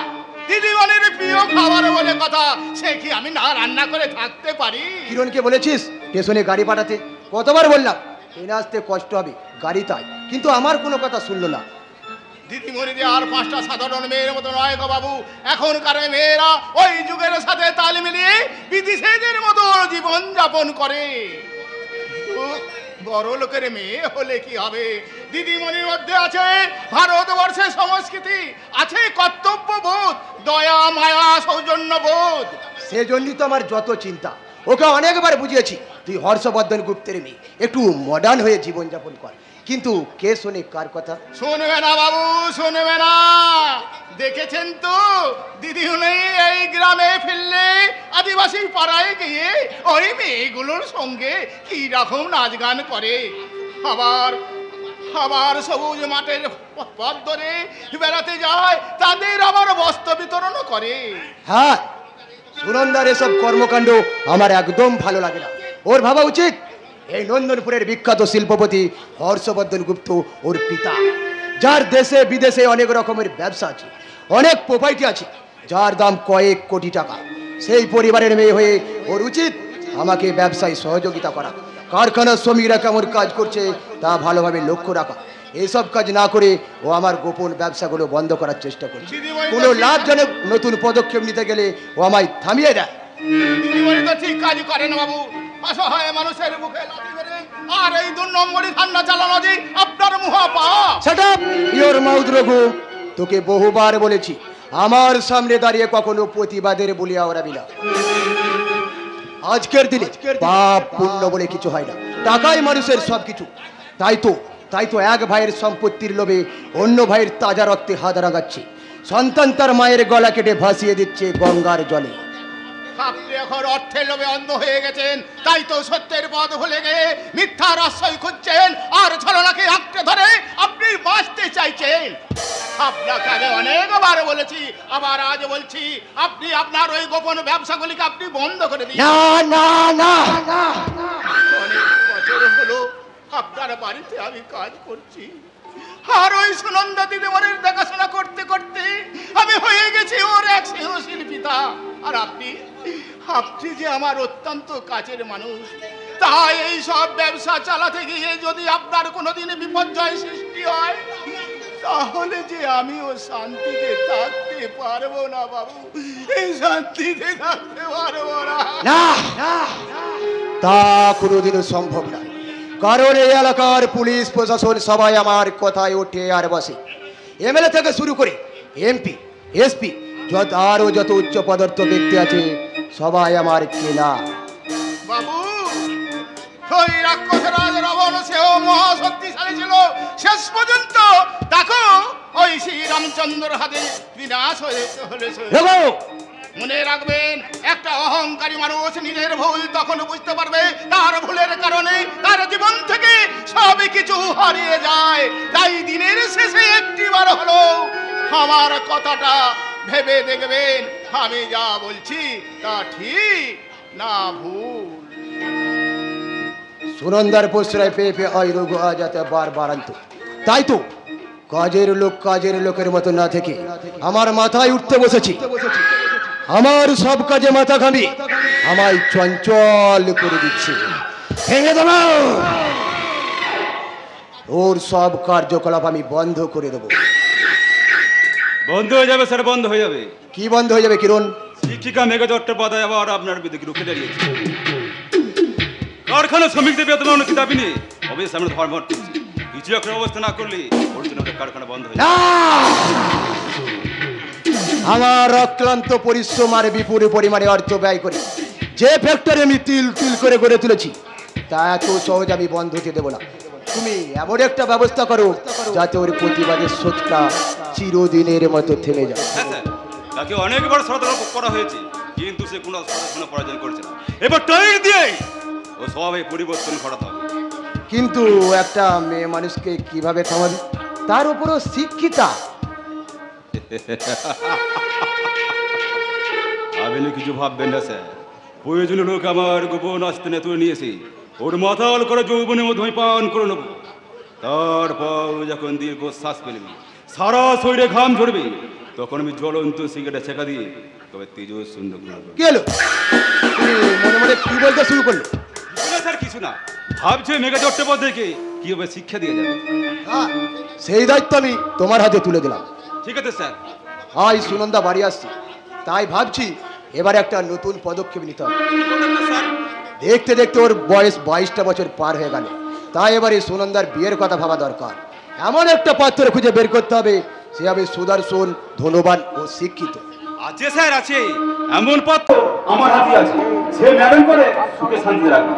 দিদিমণির প্রিয় খাবার বলে কথা, সে কি আমি না রান্না করে থাকতে পারি? কিরণকে বলেছিস স্টেশনে গাড়ি পাঠাতে? কতবার বললাম ট্রেনে আসতে কষ্ট হবে, গাড়ি তাই, কিন্তু আমার কোনো কথা শুনলো না। দিদিমণি যে আর 5টা সাধারণ মেয়ের মতো নয় গো বাবু। এখনকার মেয়েরা ওই যুগের সাথে তাল মিলিয়ে বিদেশিদের মতো জীবন যাপন করে। বড় লোকের মেয়ে হলে কি হবে? দিদিমণির মধ্যে আছে ভারতবর্ষের সংস্কৃতি, আছে কর্তব্যবোধ, দয়া মায়া সৌজন্য বোধ। সেজন্যই তো আমার যত চিন্তা। ওকে অনেকবার বুঝিয়েছি তুই হর্ষবর্ধন গুপ্তের মেয়ে, একটু মডার্ন হয়ে জীবনযাপন কর, কিন্তু কে শোনে কার কথা? শুনবে না বাবু, শুনবে না। দেখেছেন তো দিদিমণি এই গ্রামে ফিরলে আদিবাসী পাড়ায় গিয়ে ওই মেয়েগুলোর সঙ্গে কি রকম নাচ গান করে। আবার আবার সবুজ মাঠের পথ ধরে বেড়াতে যায়, তাদের আবার বস্ত্র বিতরণও করে। হ্যাঁ, সুনন্দার এসব কর্মকাণ্ড আমার একদম ভালো লাগে না। ওর ভাবা উচিত এই নন্দনপুরের বিখ্যাত শিল্পপতি হর্ষবর্ধন গুপ্ত ওর পিতা, যার দেশে বিদেশে অনেক রকমের ব্যবসা আছে, অনেক প্রপার্টি আছে, যার দাম কয়েক কোটি টাকা। সেই পরিবারের মেয়ে হয়ে ওর উচিত আমাকে ব্যবসায় সহযোগিতা করা, কারখানার শ্রমিকরা কেমন কাজ করছে তা ভালোভাবে লক্ষ্য রাখা। এইসব কাজ না করে ও আমার গোপন ব্যবসাগুলো বন্ধ করার চেষ্টা করছে। কোনো লাভজনক নতুন পদক্ষেপ নিতে গেলে ও আমায় থামিয়ে দেয়। দিদিমণি তো ঠিক কাজ করেন বাবু, অসহায় মানুষের মুখে লাথি মেরে আর এই 2 নম্বরই ধান্দা চালানো যে আপনার মুহাপা। Shut up your mouth Raghu. তোকে বহুবার বলেছি আমার সামনে দাঁড়িয়ে কখনো প্রতিবাদের বলিয়া ওরাবি না। আজকের দিনে পাপ পুণ্য বলে কিছু হয় না, টাকাই মানুষের সব কিছু। তাই তো এক ভাইয়ের সম্পত্তির লোভে অন্য ভাইয়ের তাজা রক্তে হাত রাগাচ্ছে, সন্তান তার মায়ের গলা কেটে ভাসিয়ে দিচ্ছে গঙ্গার জলে। আপনি এখন অর্থের লোভে অন্ধ হয়ে গেছেন, তাই তো সত্যের পথ ভুলে গিয়ে মিথ্যার আশ্রয় খুঁজছেন আর ছলনাকে আঁকড়ে ধরে আপনি বাঁচতে চাইছেন। আপনাকে আমি অনেকবার বলেছি, আবার আজ বলছি, আপনি আপনার ওই গোপন ব্যবসাগুলিকে আপনি বন্ধ করে দিন। না না না, অনেক বছর হলো আপনার বাড়িতে আমি কাজ করছি, আর ওই সুনন্দা দিদিমণির দেখাশোনা করতে করতে আমি হয়ে গেছি ওর এক স্নেহশীল পিতা। আর আপনি যে আমার অত্যন্ত কাছের মানুষ, তাই এই সব ব্যবসা চালাতে গিয়ে যদি আপনার কোনোদিন বিপর্যয় সৃষ্টি হয়, তাহলে যে আমিও শান্তিতে থাকতে পারবো না বাবু, এই শান্তিতে থাকতে পারবো না। তা কোনোদিনও সম্ভব না, কারণ এই এলাকার পুলিশ প্রশাসন সবাই আমার কথায় ওঠে আর বসে। এমএলএ থেকে শুরু করে এমপি, এসপি, আরো যত উচ্চ পদস্থ ব্যক্তি আছে সবাই আমার কেনা। বাবু, ওই রাক্ষসরাজ রাবণ সেও মহাশক্তিশালী ছিল, শেষ পর্যন্ত দেখো ওই শ্রীরামচন্দ্র হাতে বিনাশ হয়েছে। মনে রাখবেন, একটা অহংকারী মানুষ নিজের ভুল তখন বুঝতে পারবে তার ভুলের কারণে তার জীবন থেকে সব কিছু হারিয়ে যায়। তাই দিনের শেষে একটিবার হলো আমার কথাটা ভেবে দেখবেন, আমি যা বলছি তা ঠিক না ভুল। সুনন্দার প্রশ্রয় পেয়ে পেয়ে ওই রঘু আজ এত বারবার আনত। তাই তো কাজের লোকের মতো না থেকে আমার মাথায় উঠতে বসেছি। আমার সব কাজে মাথা ঘামি আমায় চঞ্চল করে দিচ্ছে। ভেঙে দেব ওর সব কার্যকলাপ, আমি বন্ধ করে দেবো। বন্ধ হয়ে যাবে স্যার, বন্ধ হয়ে যাবে। কি বন্ধ হয়ে যাবে কিরণ? শিক্ষিকা মেঘচট্টের পদায় আবার আপনার বিরুদ্ধে রুখে দাঁড়িয়েছে। কারখানা শ্রমিকদের বেতন উন্নতি দাবি নিয়ে অবশ্যই আমরা ধর্ম কিছু একটা অবস্থা না করলে কারখানা বন্ধ হয়ে যাবে। আমার অক্লান্ত পরিশ্রম আর বিপুল পরিমাণে অর্থ ব্যয় করি যে ফ্যাক্টরি আমি তিল তিল করে গড়ে তুলেছি তা এত সহজ আমি বন্ধ হতে দেবো না। তুমি এমন একটা ব্যবস্থা করো যাতে ওর প্রতিবাদের স্রোতটা চিরদিনের মতো থেমে যায়। হ্যাঁ স্যার, তাকে অনেকবার সরকার করা হয়েছে, কিন্তু সে কোনো পরাজয় করছে না। এবার টাইম দিয়ে ও স্বভাবে পরিবর্তন ঘটাতে হবে। কিন্তু একটা মেয়ে মানুষকে কিভাবে থামাবে, তার উপরও শিক্ষিতা। আপনি কিছু ভাববেন না স্যার, প্রয়োজনীয় লোক আমার গোপন আস্তানে তুলে নিয়েছি, ওর মাথাল করে যৌবনের মধ্যে আমি পান করে নেবো। তারপর যখন দীর্ঘ শ্বাস ফেলবি, সারা শরীরে ঘাম ঝরবে, তখন আমি জ্বলন্ত সিগারেট ছেঁকা দিয়ে তবে তেজ শূন্য করবো। কি হলো, তুমি মনে মনে কি বলতে শুরু করলো? স্যার কিছু না, ভাবছে মেঘা চট্টোপাধ্যায়কে কিভাবে শিক্ষা দিয়ে যাবে। হ্যাঁ, সেই দায়িত্ব আমি তোমার হাতে তুলে দিলাম। ঠিক আছে স্যার। আজ সুনন্দা বাড়ি আসছি, তাই ভাবছি এবার একটা নতুন পদক্ষেপ নিতে হবে। স্যার দেখতে দেখতে ওর বয়স 22টা বছর পার হয়ে গেল, তাই এবারে সুনন্দার বিয়ের কথা ভাবা দরকার। এমন একটা পাত্র খুঁজে বের করতে হবে সে হবে সুদর্শন, ধনবান ও শিক্ষিত। আছে স্যার, আছে এমন পাত্র আমার হাতে আছে, সে ম্যাডাম করে সুখে শান্তি রাখবে।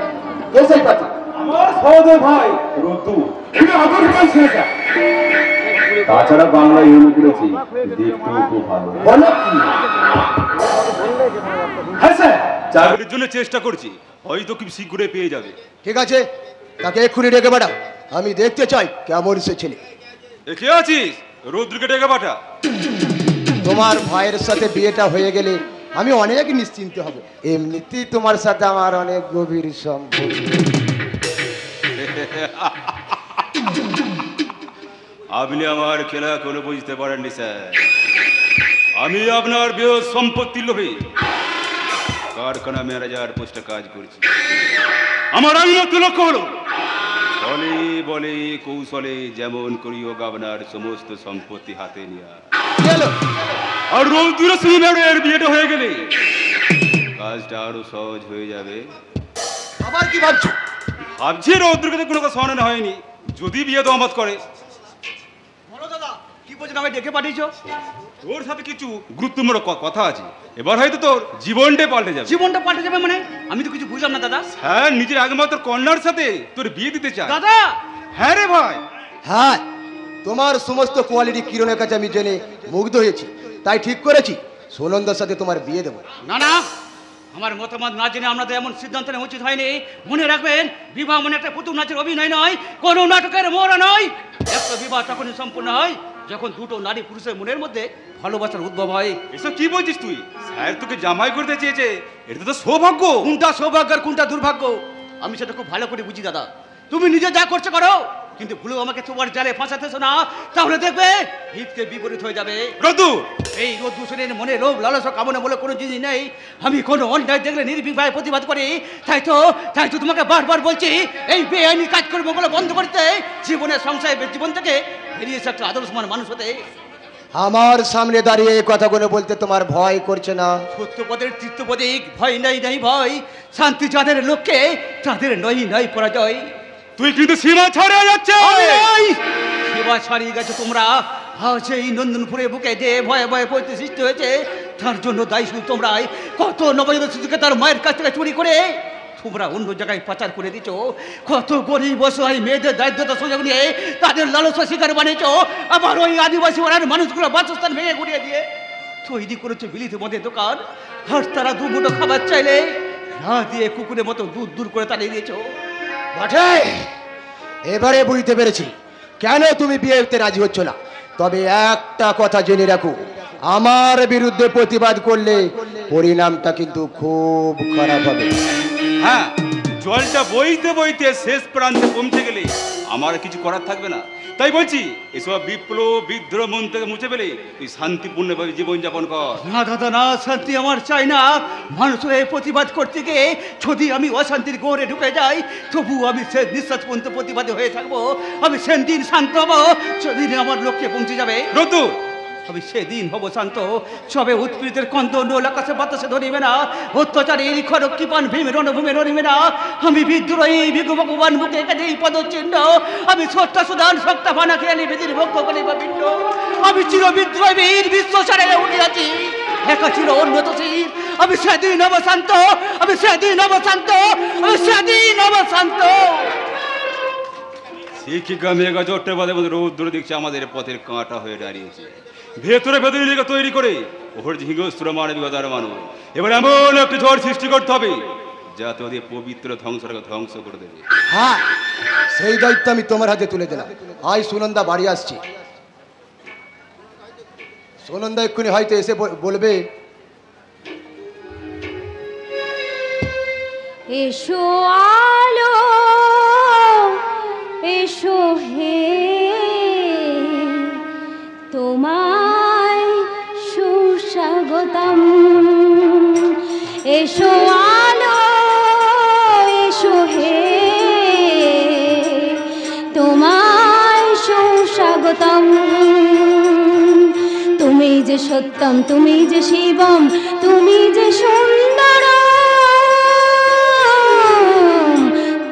কে সেই পাত্র? আমার সহোদর ভাই রদ্দু, এটা আদর্শবান ছেলেটা। তাছাড়া বাংলায় এমনি করেছি, দেখতেও খুব ভালো। বলো কি? হ্যাঁ স্যার, চাকরির জন্য চেষ্টা করছি, হয়তো খুব শীঘ্রই পেয়ে যাবে। ঠিক আছে, তাকে এক্ষুনি ডেকে পাঠাও, আমি দেখতে চাই কেমন সে ছেলে। কে আছিস? রৌদ্রকে ডেকে পাঠা। তোমার ভাইয়ের সাথে বিয়েটা হয়ে গেলে আমি অনেক নিশ্চিন্ত হব। এমনিতেই তোমার সাথে আমার অনেক গভীর সম্পর্ক। আপনি আমার খেলা কোনো বুঝতে পারেননি স্যার। আমি আপনার বৃহৎ সম্পত্তির লোভে কারখানা ম্যানেজার পোস্টে কাজ করছি। আমার একমাত্র লক্ষ্য হলো বলে বলে কৌশলে যেমন করি হোক আপনার সমস্ত সম্পত্তি হাতে নেওয়া। আর রৌদ্রের সঙ্গে ম্যাডামের বিয়েটা হয়ে গেলে কাজটা আরো সহজ হয়ে যাবে। আবার কি ভাবছো? ভাবছি রৌদ্রকে তো কোনো কথা শোনানো হয়নি, যদি বিয়ে দমত করে। বলো দাদা, কি বলছেন, আমায় ডেকে পাঠিয়েছো? তোর সাথে কিছু গুরুত্বপূর্ণ কথা আছে, এবার হয়তো তোর জীবনটাই পাল্টে যাবে। জীবনটা পাল্টে যাবে মানে? আমি তো কিছু বুঝলাম না দাদা। হ্যাঁ, নিজের একমাত্র কন্যার সাথে তোর বিয়ে দিতে চাই। দাদা! হ্যাঁ রে ভাই। হ্যাঁ, তোমার সমস্ত কোয়ালিটি কিরণের কাছে আমি জেনে মুগ্ধ হয়েছি, তাই ঠিক করেছি সুনন্দার সাথে তোমার বিয়ে দেবো। না না, আমার মতামত না জেনে আমরা তো এমন সিদ্ধান্ত নেওয়া উচিত হয়নি। মনে রাখবেন, বিবাহ মানে একটা পুতুল নাচের অভিনয় নয়, কোনো নাটকের মোড়া নয়। একটা বিবাহ তখনই সম্পূর্ণ হয় যখন দুটো নারী পুরুষের মনের মধ্যে ভালোবাসার উদ্ভব হয়। এসব কি বলছিস তুই? স্যার তোকে জামাই করতে চেয়েছে, এটা তো সৌভাগ্য। কোনটা সৌভাগ্য আর কোনটা দুর্ভাগ্য আমি সেটা খুব ভালো করে বুঝি দাদা। তুমি নিজে যা করছো করো, কিন্তু ভুলেও আমাকে তোমার জালে ফাঁসাতেছো না, তাহলে দেখবে হিতকে বিপরীত হয়ে যাবে। রদু, এই রোদ দূষণের মনে লোভ লালসা কামনা বলে কোনো জিনিস নেই। আমি কোনো অন্যায় দেখলে নির্ভীকভাবে প্রতিবাদ করি। তাই তো তোমাকে বারবার বলছি এই বেআইনি কাজকর্ম বলে বন্ধ করতে, জীবনের সংসারে জীবন থেকে বেরিয়ে এসে একটা আদর্শমান মানুষ হতে। আমার সামনে দাঁড়িয়ে এই কথাগুলো বলতে তোমার ভয় করছে না? সত্যপদের তীর্থপদিক, ভয় নাই নাই ভয়, শান্তি যাদের লক্ষ্যে তাদের নই নয় পরাজয়। তুই কিন্তু সীমা ছাড়িয়ে যাচ্ছে। সীমা ছাড়িয়ে গেছো তোমরা। আজ এই নন্দনপুরে বুকে যে ভয়ে ভয়ে পরিস্থিতি সৃষ্টি হয়েছে, তার জন্য দায়ী শুধু তোমরাই। কত নবজাতক শিশুকে তার মায়ের কাছ থেকে চুরি করে তোমরা অন্য জায়গায় পাচার করে দিচ্ছ। কত গরিব অসহায় মেয়েদের দারিদ্রতা সুযোগ নিয়ে তাদের লালসা শিকার বানিয়েছ। আবার ওই আদিবাসী ওনার মানুষগুলো বাসস্থান ভেঙে গুড়িয়ে দিয়ে তৈরি করেছে বিলিত মদের দোকান। আর তারা দু মুঠো খাবার চাইলে না দিয়ে কুকুরের মতো দূর দূর করে তাড়িয়ে দিয়েছ। বটে, এবারে বুঝতে পেরেছি কেন তুমি বিয়েতে রাজি হচ্ছ না। তবে একটা কথা জেনে রাখো, আমার বিরুদ্ধে প্রতিবাদ করলে পরিণামটা কিন্তু খুব খারাপ হবে। হ্যাঁ, জলটা বইতে বইতে শেষ প্রান্তে পৌঁছে গেলে আমার কিছু করার থাকবে না। তাই বলছি, এসব বিপ্লব বিদ্রোহ মন থেকে মুছে ফেলে তুই শান্তিপূর্ণভাবে জীবনযাপন কর। না দাদা না, শান্তি আমার চাই না। মানুষ হয়ে প্রতিবাদ করতে গিয়ে যদি আমি অশান্তির গোড়ে ঢুকে যাই, তবু আমি সে নিঃশ্বাস পর্যন্ত প্রতিবাদে হয়ে থাকবো। আমি সেদিন শান্ত হবো যেদিন আমার লক্ষ্যে পৌঁছে যাবে। রদু, আমি সেদিন হব শান্ত, সবে উৎপীড়িতের কন্দন আকাশে বাতাসে ধরিবে না, অত্যাচারীর খড়ক কৃপান ভীম রণভূমে রণিবে না। আমি বিদ্রোহী বিঘু ভগবান মুখে এই পদচিহ্ন, আমি ছোট্টা সুদান সত্তা ভানা খেয়ে নিবেদির ভক্ষ করিব ভিন্ন। আমি চির বিদ্রোহী বিশ্ব সারে উঠিয়াছি, একা ছিল উন্নতশীল। আমি সেদিন হব শান্ত, আমি সেদিন হব শান্ত, আমি সেদিন হব শান্ত। শিক্ষিকা মেঘা চট্টের বাদে মধ্যে রৌদ্র দেখছে আমাদের পথের কাঁটা হয়ে দাঁড়িয়েছে। ভেতরে ভেতরে লেগে তৈরি করে ওর হিংস্র মানবিকতার মানুষ। এবার এমন একটি ঝড় সৃষ্টি করতে হবে যাতে ওদের পবিত্র ধ্বংসটাকে ধ্বংস করে দেবে। হ্যাঁ, সেই দায়িত্ব আমি তোমার হাতে তুলে দিলাম। আজ সুনন্দা বাড়ি আসছি, সুনন্দা এক্ষুনি হয়তো এসে বলবে, এসো আলো এসো হে, তোমায় সুস্বাগতম। এসো আলো এসো হে, তোমায় সুস্বাগতম। তুমি যে সত্যম, তুমি যে শিবম, তুমি যে সুন্দর,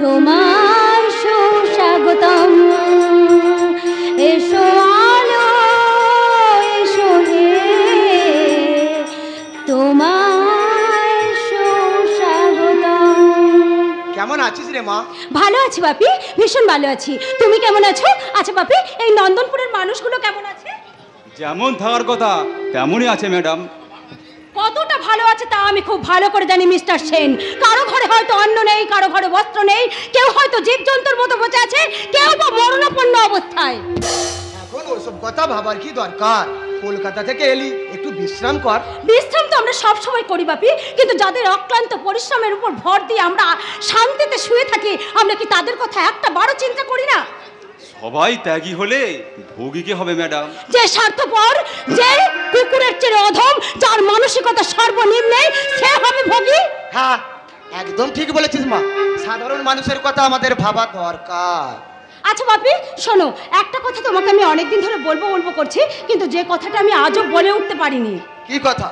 তোমায় সুস্বাগতম। এসো আলো এসো হে, তোমায় সুস্বাগতম। কেমন আছিস রে মা? ভালো আছি বাপি, ভীষণ ভালো আছি। তুমি কেমন আছো? আচ্ছা বাপি, এই নন্দনপুরের মানুষগুলো কেমন আছে? যেমন থাকার কথা তেমনই আছে ম্যাডাম। কতটা ভালো আছে তা আমি খুব ভালো করে জানি মিস্টার সেন। কারো ঘরে হয়তো অন্ন নেই, কারো ঘরে বস্ত্র নেই, কেউ হয়তো জীবজন্তুর মতো বসে আছে, কেউ বা মরণাপন্ন অবস্থায়। এখন ওসব কথা ভাবার কি দরকার? কলকাতা থেকে এলি, একটু বিশ্রাম কর। বিশ্রাম তো আমরা সব সময় করি বাপি, কিন্তু যাদের অক্লান্ত পরিশ্রমের উপর ভর দিয়ে আমরা শান্তিতে শুয়ে থাকি, আমরা কি তাদের কথা একটা বারো চিন্তা করি না? সবাই ত্যাগী হলে ভোগীকে হবে ম্যাডাম। যে স্বার্থপর, যে কুকুরের চেয়ে অধম, যার মানসিকতা সর্বনিম্নে, সে হবে ভোগী। হ্যাঁ, একদম ঠিক বলেছিস মা। সাধারণ মানুষের কথা আমাদের ভাবা দরকার। আচ্ছা বাপি শোনো, একটা কথা তোমাকে আমি অনেকদিন ধরে বলবো করছি, কিন্তু যে কথাটা আমি আজও বলে উঠতে পারিনি। কি কথা?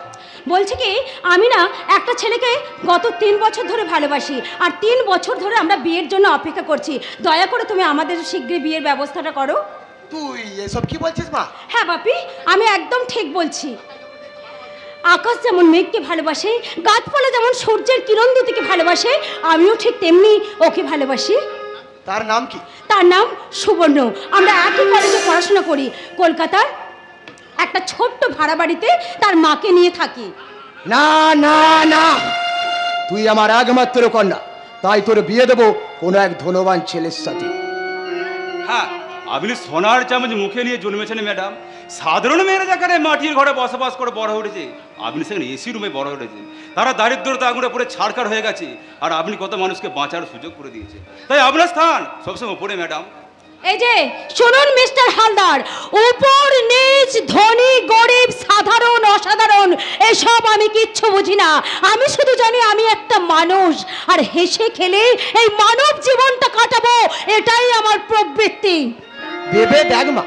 বলছি কি, আমি না একটা ছেলেকে গত 3 বছর ধরে ভালোবাসি, আর 3 বছর ধরে আমরা বিয়ের জন্য অপেক্ষা করছি। দয়া করে তুমি আমাদের শীঘ্রই বিয়ের ব্যবস্থাটা করো। তুই এসব কি বলছিস মা? হ্যাঁ বাপি, আমি একদম ঠিক বলছি। আকাশ যেমন মেঘকে ভালোবাসে, গাছপালা যেমন সূর্যের কিরণ দুটিকে ভালোবাসে, আমিও ঠিক তেমনি ওকে ভালোবাসি। তার নাম কি? তার নাম সুবর্ণ। আমরা একই কলেজে পড়াশোনা করি। কলকাতার একটা ছোট্ট ভাড়া বাড়িতে তার মাকে নিয়ে থাকি। না না না, তুই আমার একমাত্র কন্যা, তাই তোর বিয়ে দেবো কোনো এক ধনবান ছেলের সাথে। হ্যাঁ, আপনি সোনার চামচ মুখে নিয়ে জন্মেছেন ম্যাডাম। সাধারণ মেয়েরা যেখানে মাটির ঘরে বসবাস করে বড় উঠেছে, আপনি সেখানে এসি রুমে বড় উঠেছেন। তারা দারিদ্রতা আগুনে পড়ে ছাড়খাড় হয়ে গেছে, আর আপনি কত মানুষকে বাঁচার সুযোগ করে দিয়েছে। তাই আপনার স্থান সবসময় উপরে ম্যাডাম। এই যে শুনুন মিস্টার হালদার, উপর নিচ, ধনী গরিব, সাধারণ অসাধারণ, এসব আমি কিচ্ছু বুঝি না। আমি শুধু জানি আমি একটা মানুষ, আর হেসে খেলে এই মানব জীবনটা কাটাবো, এটাই আমার প্রবৃত্তি। ভেবে দেখ মা,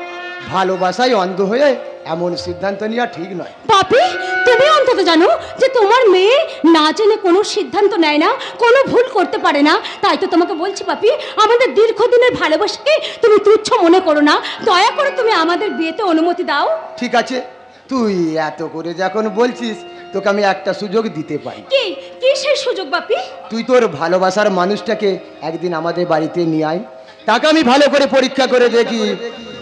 ভালোবাসায় অন্ধ হয়ে এমন সিদ্ধান্ত নেওয়া ঠিক নয়। বাপি, তুমি অন্তত জানো যে তোমার মেয়ে না জেনে কোনো সিদ্ধান্ত নেয় না, কোনো ভুল করতে পারে না। তাই তো তোমাকে বলছি বাপি, আমাদের দীর্ঘদিনের ভালোবাসাকে তুমি তুচ্ছ মনে করো না। দয়া করে তুমি আমাদের বিয়েতে অনুমতি দাও। ঠিক আছে, তুই এত করে যখন বলছিস, তোকে আমি একটা সুযোগ দিতে পারি। কি কি সেই সুযোগ বাপি? তুই তোর ভালোবাসার মানুষটাকে একদিন আমাদের বাড়িতে নিয়ে আয়, তাকে আমি ভালো করে পরীক্ষা করে দেখি,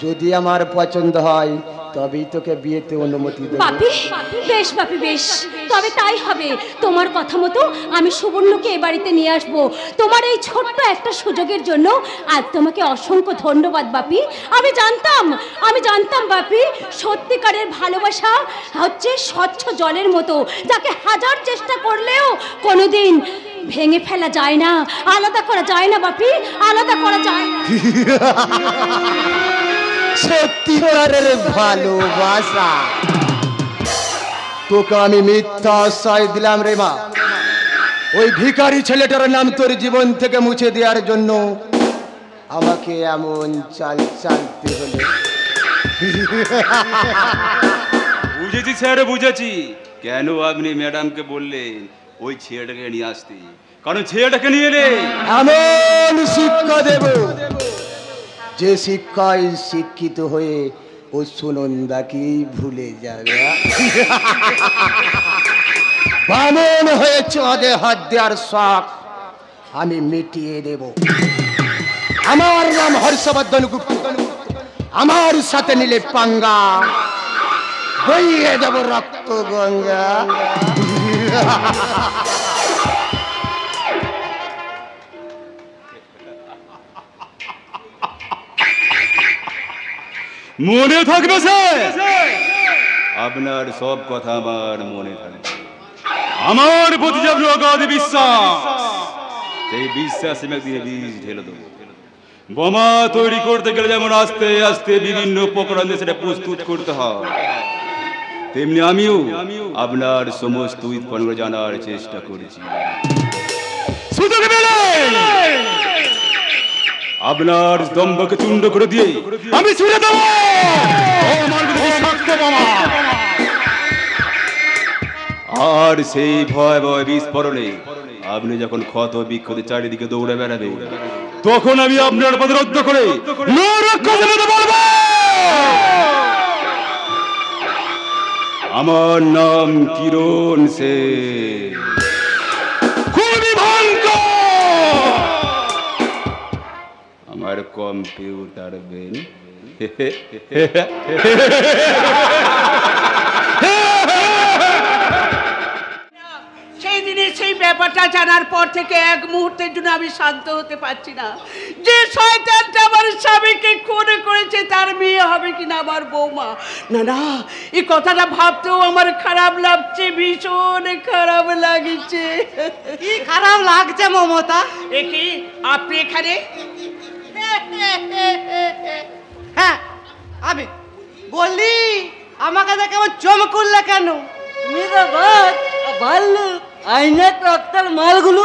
যদি আমার পছন্দ হয় তবেই তোকে বিয়েতে অনুমতি দেব। বাপি বেশ, বাপি বেশ, তবে তাই হবে। তোমার কথা মতো আমি সুবর্ণকে এ বাড়িতে নিয়ে আসবো। তোমার এই ছোট্ট একটা সুযোগের জন্য আজ তোমাকে অসংখ্য ধন্যবাদ বাপি। আমি জানতাম বাপি, সত্যিকারের ভালোবাসা হচ্ছে স্বচ্ছ জলের মতো, যাকে হাজার চেষ্টা করলেও কোনোদিন ভেঙে ফেলা যায় না, আলাদা করা যায় না বাপি, আলাদা করা যায় না। সত্যিকারের ভালোবাসা তোকে আমি মিথ্যা আশ্রয় দিলাম রে মা। ওই ভিখারি ছেলেটার নাম তোর জীবন থেকে মুছে দেওয়ার জন্য আমাকে এমন চাল চালতে হলো। বুঝেছি স্যার, বুঝেছি কেন আপনি ম্যাডামকে বললেন ওই ছেলেটাকে নিয়ে আসতে। কারণ ছেলেটাকে নিয়ে এলে এমন শিক্ষা দেব যে শিক্ষায় শিক্ষিত হয়ে ও সুনন্দাকেই ভুলে যাবে। বামন হয়ে চাঁদে হাত দেওয়ার শখ আমি মিটিয়ে দেব। আমার নাম হর্ষবর্ধন গুপ্ত। আমার সাথে নিলে পাঙ্গা, বইয়ে দেব রক্ত গঙ্গা। মনে থাকবে স্যার, আপনার সব কথা আমার মনে থাকবে। আমার প্রতি যে আপনার অগাধ বিশ্বাস, সেই বিশ্বাসে একদিনে বীজ ঢেলে দেবো। বোমা তৈরি করতে গেলে যেমন আস্তে আস্তে বিভিন্ন উপকরণ দিয়ে সেটা প্রস্তুত করতে হয়, তেমনি আমিও আপনার সমস্ত উৎপন্ন জানার চেষ্টা করেছি। সুযোগ পেলে আপনার স্তম্ভকে চূর্ণ করে দিয়ে আমি ছুড়ে দেব আর সেই ভয় ভয় বিস্ফোরণে আপনি যখন ক্ষত বিক্ষতে চারিদিকে দৌড়ে বেড়াবে, তখন আমি আপনার পথ রদ্ধ করে বলবো আমার নাম কিরণ সেন। খুবই ভয়ঙ্কর আমার কম্পিউটার বেন। সেই দিনের সেই ব্যাপারটা জানার পর থেকে এক মুহূর্তের জন্য আমি শান্ত হতে পারছি না। যে শয়তানটা আমার স্বামীকে খুন করেছে তার মেয়ে হবে কিনা আমার বৌমা। না না, এই কথাটা ভাবতেও আমার খারাপ লাগছে, ভীষণ খারাপ লাগছে। কি খারাপ লাগছে মমতা? এ কি আপনি এখানে? হ্যাঁ আমি বললি, আমাকে দেখে আমার চমক করলে কেন? রক্তের মালগুলো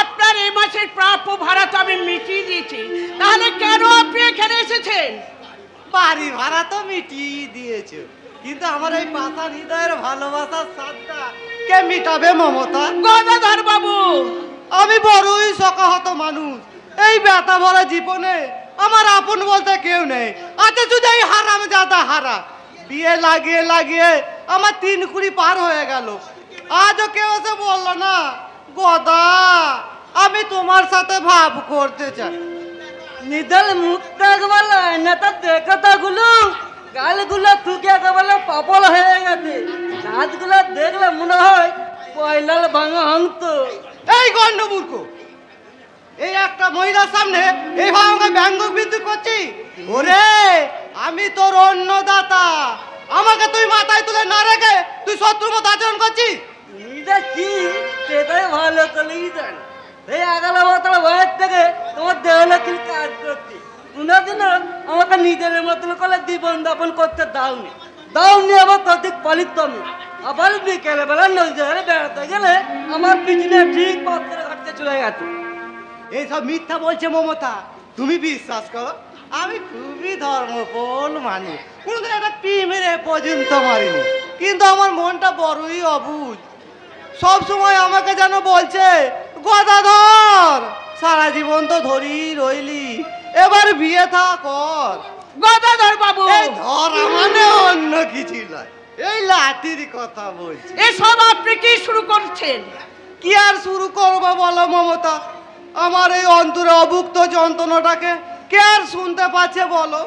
আপনার এই মাসের প্রাপ্য ভাড়া তো আমি মিটিয়ে দিয়েছি, তাহলে কেন আপনি এখানে এসেছেন? বাড়ি ভাড়া তো মিটিয়ে দিয়েছো, কিন্তু আমার এই পাতা হৃদয়ের ভালোবাসার সাথটা কে মিটাবে মমতা? গদাধর বাবু, আমি বড়ই শোকাহত মানুষ। এই ব্যথা ভরা জীবনে আমার আপন বলতে কেউ নেই, আছে শুধু এই হারামজাদা হারা। বিয়ে লাগিয়ে লাগিয়ে আমার 3 কুড়ি পার হয়ে গেল, আজও কেউ এসে বললো না গদা আমি তোমার সাথে ভাব করতে চাই। নিদল মুখটা একেবারে নেতা দেখাতাগুলো গালগুলো থুকে একেবারে পাপল হয়ে গেছে। দাঁতগুলো দেখলে মনে হয় পয়লাল ভাঙা অন্ত। এই গন্ডমূর্খ, এই একটা মহিলার সামনে এইভাবে আমাকে ব্যঙ্গ বৃদ্ধি করছি? ওরে আমি তোর অন্নদাতা, আমাকে তুই মাথায় তুলে না রেখে তুই শত্রুর মতো আচরণ করছিস। সেটাই ভালো করেই জান। এই 11 বছর বয়স থেকে তোমার দেহলক্ষ্মীর কাজ করছি, কোনোদিনও আমাকে নিজের মতন করে জীবন যাপন করতে দাওনি আবার তদিক পালিতমি। আবার বিকেলে বেলা নদীরে বেড়াতে গেলে আমার পিছনে ঠিক পাত্রে ঘাটতে চলে গেছে। এইসব মিথ্যা বলছে মমতা, তুমি বিশ্বাস করো? আমি খুবই ধর্মপূর্ণ মানুষ, কোনোদিন একটা মেরে পর্যন্ত মারিনি, কিন্তু আমার মনটা বড়ই অবুঝ। সব সময় আমাকে যেন বলছে গদাধর সারা জীবন তো ধরি রইলি, এবার বিয়ে থা কর। গদাধর বাবু, ধরা মানে অন্য কিছু নয়, এই লাঠির কথা বলছি। এসব আপনি কি শুরু করছেন? কি আর শুরু করবো বলো মমতা? আমার এই অন্তরে অভুক্ত যন্ত্রণাটাকে কে আর শুনতে পাচ্ছে বলো?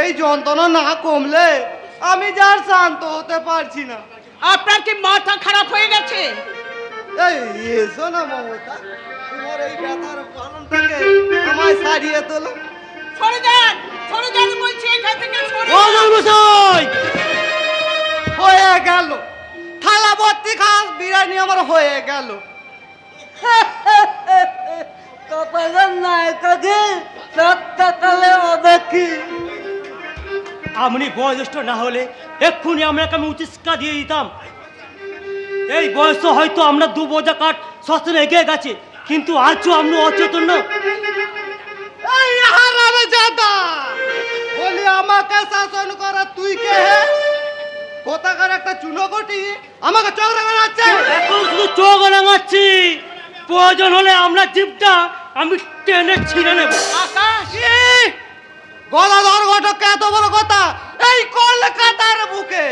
এই যন্ত্রণা না কমলে আমি যার শান্ত হতে পারছি না। আপনার কি মাথা খারাপ হয়ে গেছে? এই এসো না মমতা, তোমার এই ব্যথার পালনটাকে আমায় সারিয়ে তোলো। সরে যান বলছি, এখান থেকে সরে হয়ে গেল, থালা ভর্তি খাস বিরিয়ানি আমার হয়ে গেল। আপনি বয়োজ্যেষ্ঠ না হলে এক্ষুনি আপনাকে আমি উচিত শিক্ষা দিয়ে দিতাম। এই বয়স হয়তো আমরা 2 বোঝা কাঠ শ্মশানে এগিয়ে গেছে, কিন্তু আজও আপনি অচেতন। বলি আমাকে শাসন করা তুই কে? কোথাকার একটা চুনোকটি আমাকে চোখ রাঙাচ্ছে। এখন শুধু চোখ রাঙাচ্ছি, প্রয়োজন হলে আমরা জিপটা আমি টেনে ছিঁড়ে নেব। গদাধর ঘটক এত বড় কথা এই কলকাতার বুকে?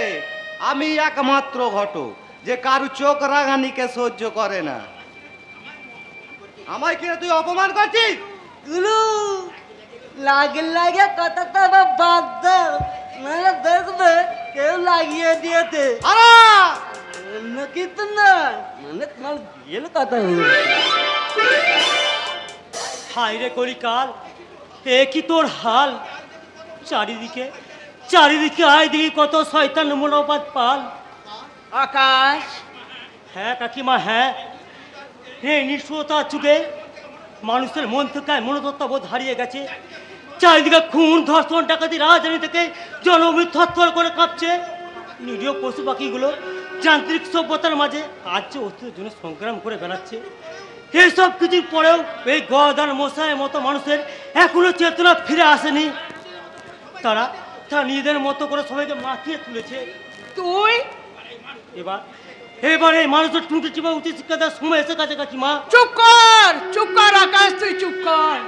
আমি একমাত্র ঘটক যে কারু চোখ রাঙানিকে সহ্য করে না। আমায় কিনা তুই অপমান করছিস? গুরু লাগে লাগে কথাটা বাদ দাও, মানে দেখবে কেউ লাগিয়ে দিয়েছে। অন্য কিছু না, মানে তোমার বিয়ের কথা হলো। হাই রে করি কাল, এ কি তোর হাল? চারিদিকে চারিদিকে আয় দেখি কত শয়তান মনোপাত পাল। আকাশ, হ্যাঁ কাকিমা, হ্যাঁ। এই নিষ্ঠুরতার যুগে মানুষের মন থেকে মনোতত্ত্ববোধ হারিয়ে গেছে। চারিদিকে খুন, ধর্ষণ, ডাকাতি, রাজধানী থেকে জনমৃত থরথর করে কাঁপছে। নিরীহ পশু পাখিগুলো যান্ত্রিক সভ্যতার মাঝে আজ যে অস্তিত্বের জন্য সংগ্রাম করে বেড়াচ্ছে। এইসব কিছুর পরেও এই গদান মশাইয়ের মতো মানুষের এখনো চেতনা ফিরে আসেনি। তারা নিজেদের মতো করে সবাইকে মাখিয়ে তুলেছে। তুই এবার এই মানুষের টুটি চিপা উচিত শিক্ষা দেওয়ার সময় এসে গেছে কাকিমা। চুপ কর আকাশ, তুই চুপ কর।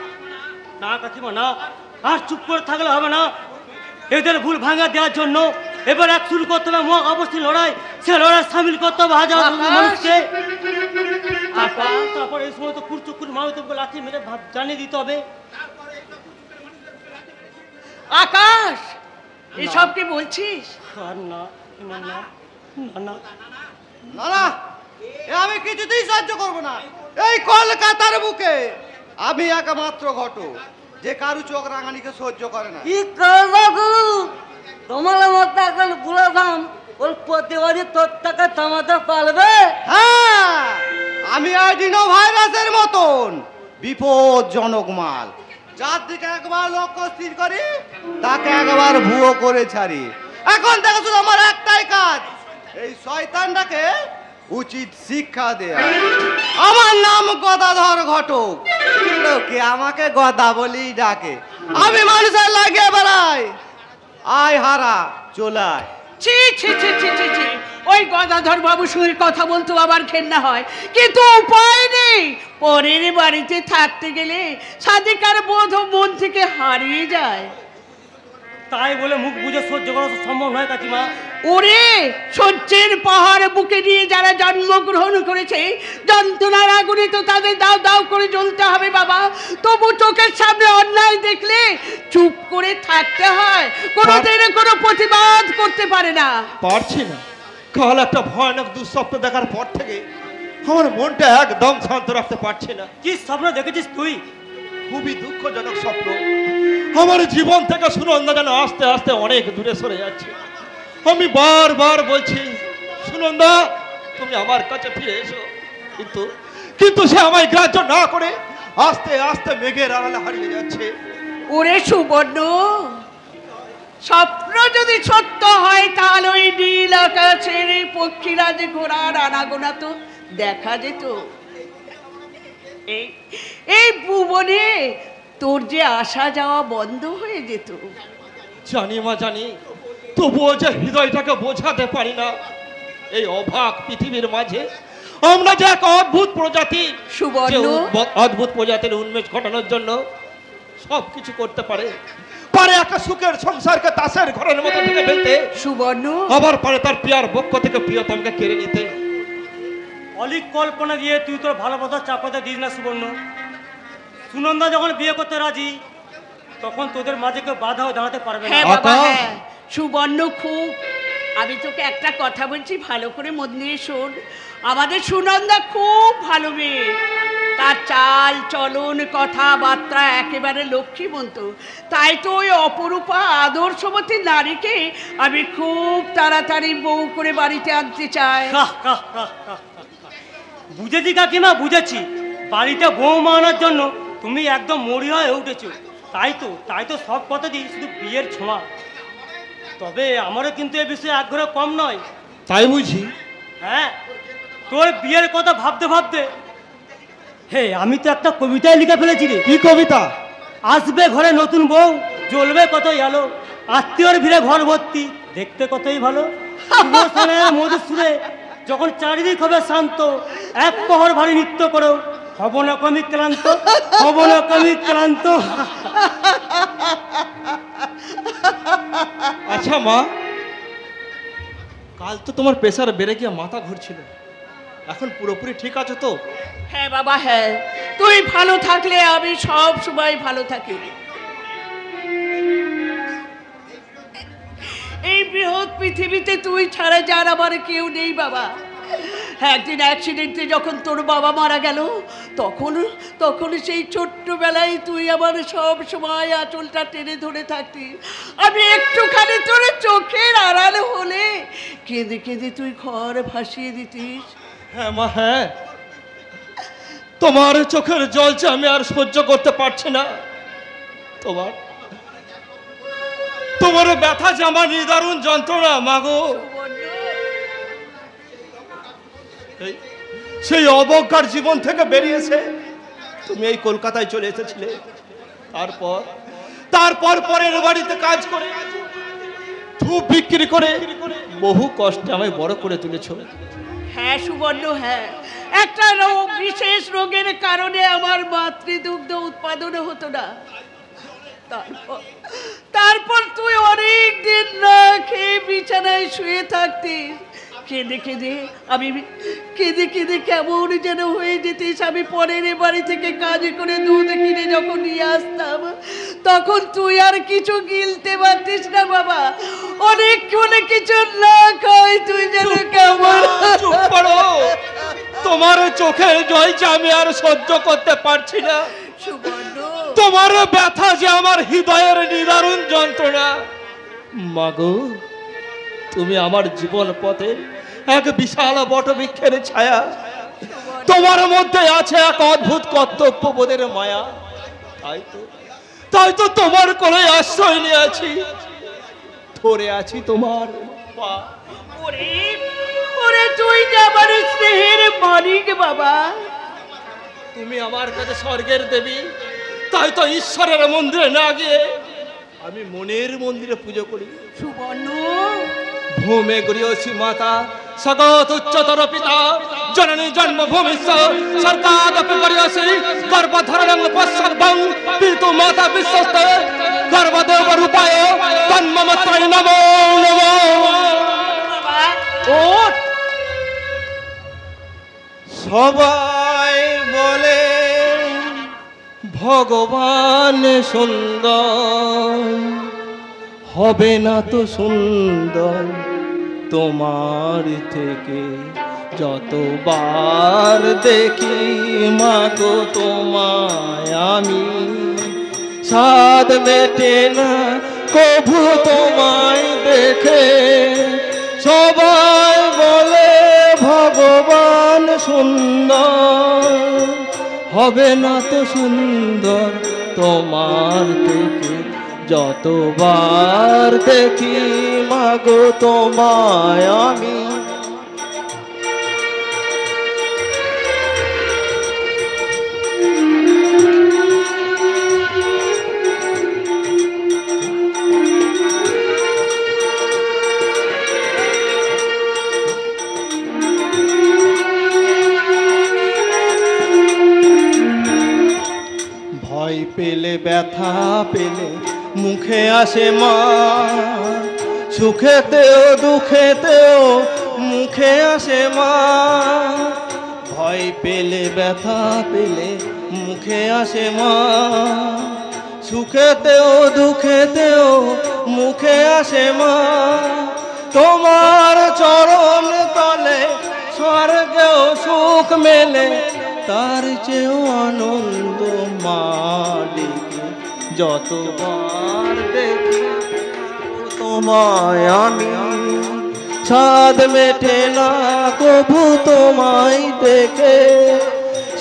না কাকিমা না, আর চুপ করে থাকলে হবে না। এদের ভুল ভাঙা দেওয়ার জন্য এবার এক শুরু করতে হবে মহা অবস্থির লড়াই। সে লড়াই সামিল করতে হবে হাজার মানুষকে। তারপর এই সময় তো কুরচুকুর মানুষকে লাঠি মেরে জানিয়ে দিতে হবে। আকাশ, এসব কি বলছিস? আর না না না না না না, আমি কিছুতেই সহ্য করব না। এই কলকাতার বুকে আমি একমাত্র ঘটক যে কারু চোখ রাঙানিকে সহ্য করে না। কি করবো গুরু, তোমার মতো এখন বুড়ো দাম ওর প্রতিবাদী তোর টাকা থামাতে পারবে? হ্যাঁ, আমি আইডিনো ভাইরাসের মতন বিপজ্জনক মাল। যার দিকে একবার লক্ষ্য স্থির করি তাকে একবার ভুয়ো করে ছাড়ি। এখন থেকে শুধু আমার একটাই কাজ, এই শয়তানটাকে উচিত শিক্ষা দেয়া। আমার নাম গদাধর ঘটক, লোকে আমাকে গদা বলেই ডাকে। আমি মানুষের লাগিয়ে বেড়াই, আয় হারা চলায়। ছি ছি ছি ছি ছি ছি, ওই গদাধর বাবুর সঙ্গে কথা বলতে আবার ঘেন্না হয়, কিন্তু উপায় নেই। পরের বাড়িতে থাকতে গেলে সাদিকার বোধ মন থেকে হারিয়ে যায়। তাই বলে মুখ বুঝে সহ্য করা সম্ভব নয় কাকিমা। ওরে, সহ্যের পাহাড় বুকে নিয়ে যারা জন্মগ্রহণ করেছে, যন্ত্রণার আগুনে তো তাদের দাও দাও করে জ্বলতে হবে বাবা। তবু চোখের সামনে অন্যায় দেখলে চুপ করে থাকতে হয়, কোনোদিন কোনো প্রতিবাদ করতে পারে না। পারছি না। কাল একটা ভয়ানক দুঃস্বপ্ন দেখার পর থেকে আমার মনটা একদম শান্ত রাখতে পারছি না। কি স্বপ্ন দেখেছিস তুই? খুবই দুঃখজনক স্বপ্ন। আমার জীবন থেকে সুনন্দা যেন আস্তে আস্তে অনেক দূরে সরে যাচ্ছে। আমি বারবার বলছি, সুনন্দা তুমি আমার কাছে ফিরে এসো, কিন্তু সে আমায় গ্রাহ্য না করে আস্তে আস্তে মেঘের আড়ালে হারিয়ে যাচ্ছে। ওরে সুবর্ণ, স্বপ্ন যদি সত্য হয় তাহলে ওই নীল আকাশের পক্ষীরা যে ঘোড়ার আনাগোনা তো দেখা যেত। এই ভুবনে তোর যে আসা যাওয়া বন্ধ হয়ে যেত। জানি মা জানি, তবুও যে হৃদয়টাকে বোঝাতে পারি না। এই অভাগ পৃথিবীর মাঝে আমরা যে এক অদ্ভুত প্রজাতি, সুবর্ণ, অদ্ভুত প্রজাতির উন্মেষ ঘটানোর জন্য সবকিছু করতে পারে। একটা সুখের সংসারকে তাসের ঘরের মতো থেকে ফেলতে, সুবর্ণ আবার পারে তার প্রিয়ার পক্ষ থেকে প্রিয়তমকে কেড়ে নিতে। অলিক কল্পনা দিয়ে তুই তোর ভালোবাসা চাপাতে দিস না সুবর্ণ। সুনন্দা যখন বিয়ে করতে রাজি, তখন তোদের মাঝে কেউ বাধাও দাঁড়াতে পারবে না। হ্যাঁ বাবা, হ্যাঁ সুবর্ণ, খুব আমি তোকে একটা কথা বলছি, ভালো করে মন দিয়ে শোন। আমাদের সুনন্দা খুব ভালো মেয়ে, তার চাল চলন কথাবার্তা একেবারে লক্ষ্মীমন্ত। তাই তো ওই অপরূপা আদর্শবতী নারীকে আমি খুব তাড়াতাড়ি বউ করে বাড়িতে আনতে চাই। বুঝেছি কাকিমা, বুঝেছি। বাড়িতে বৌমা আনার জন্য তুমি একদম মরি হয়ে উঠেছো। তাই তো সব কথা দিই, শুধু বিয়ের ছোঁয়া। তবে আমারও কিন্তু এ বিষয়ে আগ্রহ কম নয়। তাই বুঝি? হ্যাঁ, তোর বিয়ের কথা ভাবতে ভাবতে হে আমি তো একটা কবিতায় লিখে ফেলেছি রে। কি কবিতা? আসবে ঘরে নতুন বউ, জ্বলবে কতই আলো, আত্মীয়র ভিড়ে ঘর ভর্তি, দেখতে কতই ভালো, মধুর সুরে যখন চারিদিক হবে শান্ত, এক প্রহর ভারী নৃত্য করো, হব না কমি ক্লান্ত, হব না কমি ক্লান্ত। আচ্ছা মা, কাল তো তোমার প্রেসার বেড়ে গিয়ে মাথা ঘুরছিল, এখন পুরোপুরি ঠিক আছে তো? হ্যাঁ বাবা, হ্যাঁ, তুই ভালো থাকলে আমি সব সময় ভালো থাকি। এই বৃহৎ পৃথিবীতে তুই ছাড়া যার আমার কেউ নেই বাবা। একদিন অ্যাক্সিডেন্টে যখন তোর বাবা মারা গেল, তখন সেই ছোট্টবেলায় তুই আমার সব সময় আঁচলটা টেনে ধরে থাকতি। আমি একটুখানি তোর চোখের আড়াল হলে কেঁদে কেঁদে তুই ঘর ভাসিয়ে দিতিস। হ্যাঁ মা, হ্যাঁ, তোমার চোখের জল যে আমি আর সহ্য করতে পারছি না। তোমার ব্যথা যে আমার নিদারুণ যন্ত্রণা মাগো। সেই অবজ্ঞার জীবন থেকে বেরিয়েছে তুমি এই কলকাতায় চলে এসেছিলে। তারপর পরের বাড়িতে কাজ করে, ধূপ বিক্রি করে বহু কষ্টে আমায় বড় করে তুলেছ। হ্যাঁ সুবর্ণ, হ্যাঁ, একটা বিশেষ রোগের কারণে আমার মাতৃদুগ্ধ উৎপাদন হতো না। তারপর তুই অনেক দিন না খেয়ে বিছানায় শুয়ে থাকতিস। কেঁদে কেঁদে কেমন যেন হয়ে যেতিস। আমি পরের বাড়ি থেকে কাজ করে দুধ কিনে যখন নিয়ে আসতাম, তখন তুই আর কিছু গিলতে পারতিস না বাবা। অনেকক্ষণ কিছু না খাই তুই যেন কেমন। চুপ করো, তোমার চোখের জল যে আমি আর সহ্য করতে পারছি না। তোমার ব্যথা যে আমার হৃদয়ের নিদারুণ যন্ত্রণা। মাগো, তুমি আমার জীবন পথে এক বিশাল বটবৃক্ষের ছায়া। তোমার মধ্যে আছে এক অদ্ভুত কর্তব্যবোধের মায়া। তাই তো তোমার কোলে আশ্রয় নিয়ে আছি, ধরে আছি তোমার পা। ওরে তুই যে আমার স্নেহের মালিক বাবা। তুমি আমার কাছে স্বর্গের দেবী, তাই তো ঈশ্বরের মন্দিরে না গিয়ে আমি মনের মন্দিরে পুজো করি। সুবর্ণ, ভূমে গৃহসী মাতা সগত উচ্চতর পিতা জননী জন্মভূমি সরকারপি গৃহসী গর্ভধারণং পশ্চাৎ পিতু মাতা বিশ্বস্তে গর্ভদেব রূপায় তন্মমত্রয় নমো নমো। সবাই বলে ভগবান সুন্দর, হবে না তো সুন্দর তোমার থেকে যতবার দেখি মাগো তোমায় আমি। স্বাদ মেটে না কভু তোমায় দেখে। সবাই বলে ভগবান সুন্দর, হবে না তো সুন্দর তোমার থেকে যতবার দেখি মাগো তোমায় আমি। ভয় পেলে ব্যথা পেলে মুখে আসে মা, সুখেতেও দুঃখেতেও মুখে আসে মা। ভয় পেলে ব্যথা পেলে মুখে আসে মা, সুখেতেও দুঃখেতেও মুখে আসে মা। তোমার চরণ তলে স্বর্গেও সুখ মেলে, তার চেয়েও আনন্দ মা ডেকে যতবার দেখি তোমায় আমি। স্বাদ মেটে না কভু তোমায় দেখে।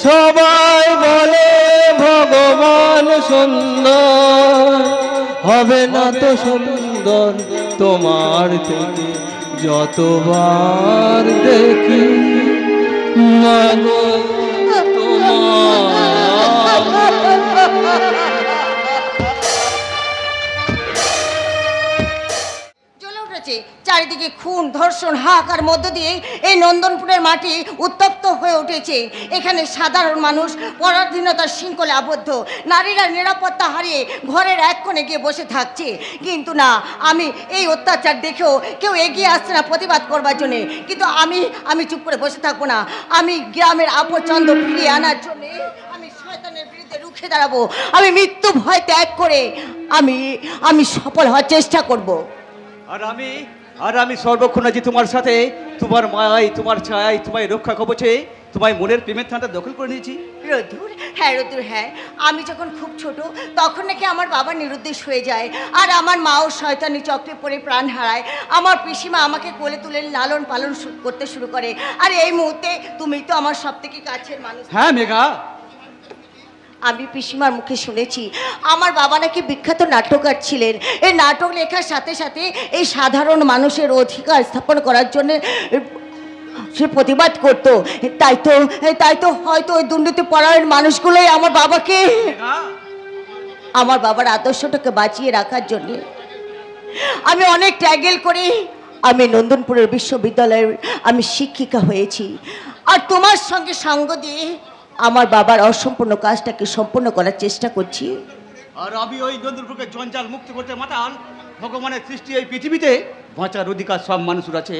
সবাই বলে ভগবান সুন্দর, হবে না তো সুন্দর তোমার থেকে যতবার দেখি মাগো জ্বলে উঠেছে চারিদিকে খুন ধর্ষণ হাহাকার মধ্য দিয়ে এই নন্দনপুরের মাটি উত্তপ্ত হয়ে উঠেছে। এখানে সাধারণ মানুষ পরাধীনতার শৃঙ্খলে আবদ্ধ, নারীরা নিরাপত্তা হারিয়ে ঘরের এক কোণে গিয়ে বসে থাকছে। কিন্তু না, আমি এই অত্যাচার দেখেও কেউ এগিয়ে আসছে না প্রতিবাদ করবার জন্য। কিন্তু আমি চুপ করে বসে থাকবো না। আমি গ্রামের আপচন্দ্র ফিরিয়ে আনার জন্য আমি শয়তানের বিরুদ্ধে রুখে দাঁড়াবো। আমি মৃত্যু ভয় ত্যাগ করে আমি সফল হওয়ার চেষ্টা করব। আর আমি সর্বক্ষণ আছি তোমার সাথে, তোমার মায়াই, তোমার ছায়াই, তোমায় রক্ষা কবচে তোমায় মনের প্রেমের স্থানটা দখল করে নিয়েছি। রোদ্দুর, হ্যাঁ, আমি যখন খুব ছোট তখন নাকি আমার বাবা নিরুদ্দেশ হয়ে যায়, আর আমার মাও শয়তানি চক্রে পড়ে প্রাণ হারায়। আমার পিসিমা আমাকে কোলে তুলে লালন পালন করতে শুরু করে। আর এই মুহূর্তে তুমি তো আমার সব থেকে কাছের মানুষ। হ্যাঁ মেঘা, আমি পিসিমার মুখে শুনেছি আমার বাবা নাকি বিখ্যাত নাট্যকার ছিলেন। এই নাটক লেখার সাথে সাথে এই সাধারণ মানুষের অধিকার স্থাপন করার জন্য সে প্রতিবাদ করত। তাই তো হয়তো ওই দুর্নীতি পরায়ণ মানুষগুলোই আমার বাবার আদর্শটাকে বাঁচিয়ে রাখার জন্য আমি অনেক ট্যাগেল করে আমি নন্দনপুরের বিশ্ববিদ্যালয়ের আমি শিক্ষিকা হয়েছি। আর তোমার সঙ্গে সঙ্গ দিয়ে আমার বাবার অসম্পূর্ণ কাজটাকে সম্পূর্ণ করার চেষ্টা করছি। আর আমি ওই নন্দনপুরকে জঞ্জাল মুক্ত করতে মাতাল। ভগবানের সৃষ্টি এই পৃথিবীতে বাঁচার অধিকার সব মানুষের আছে,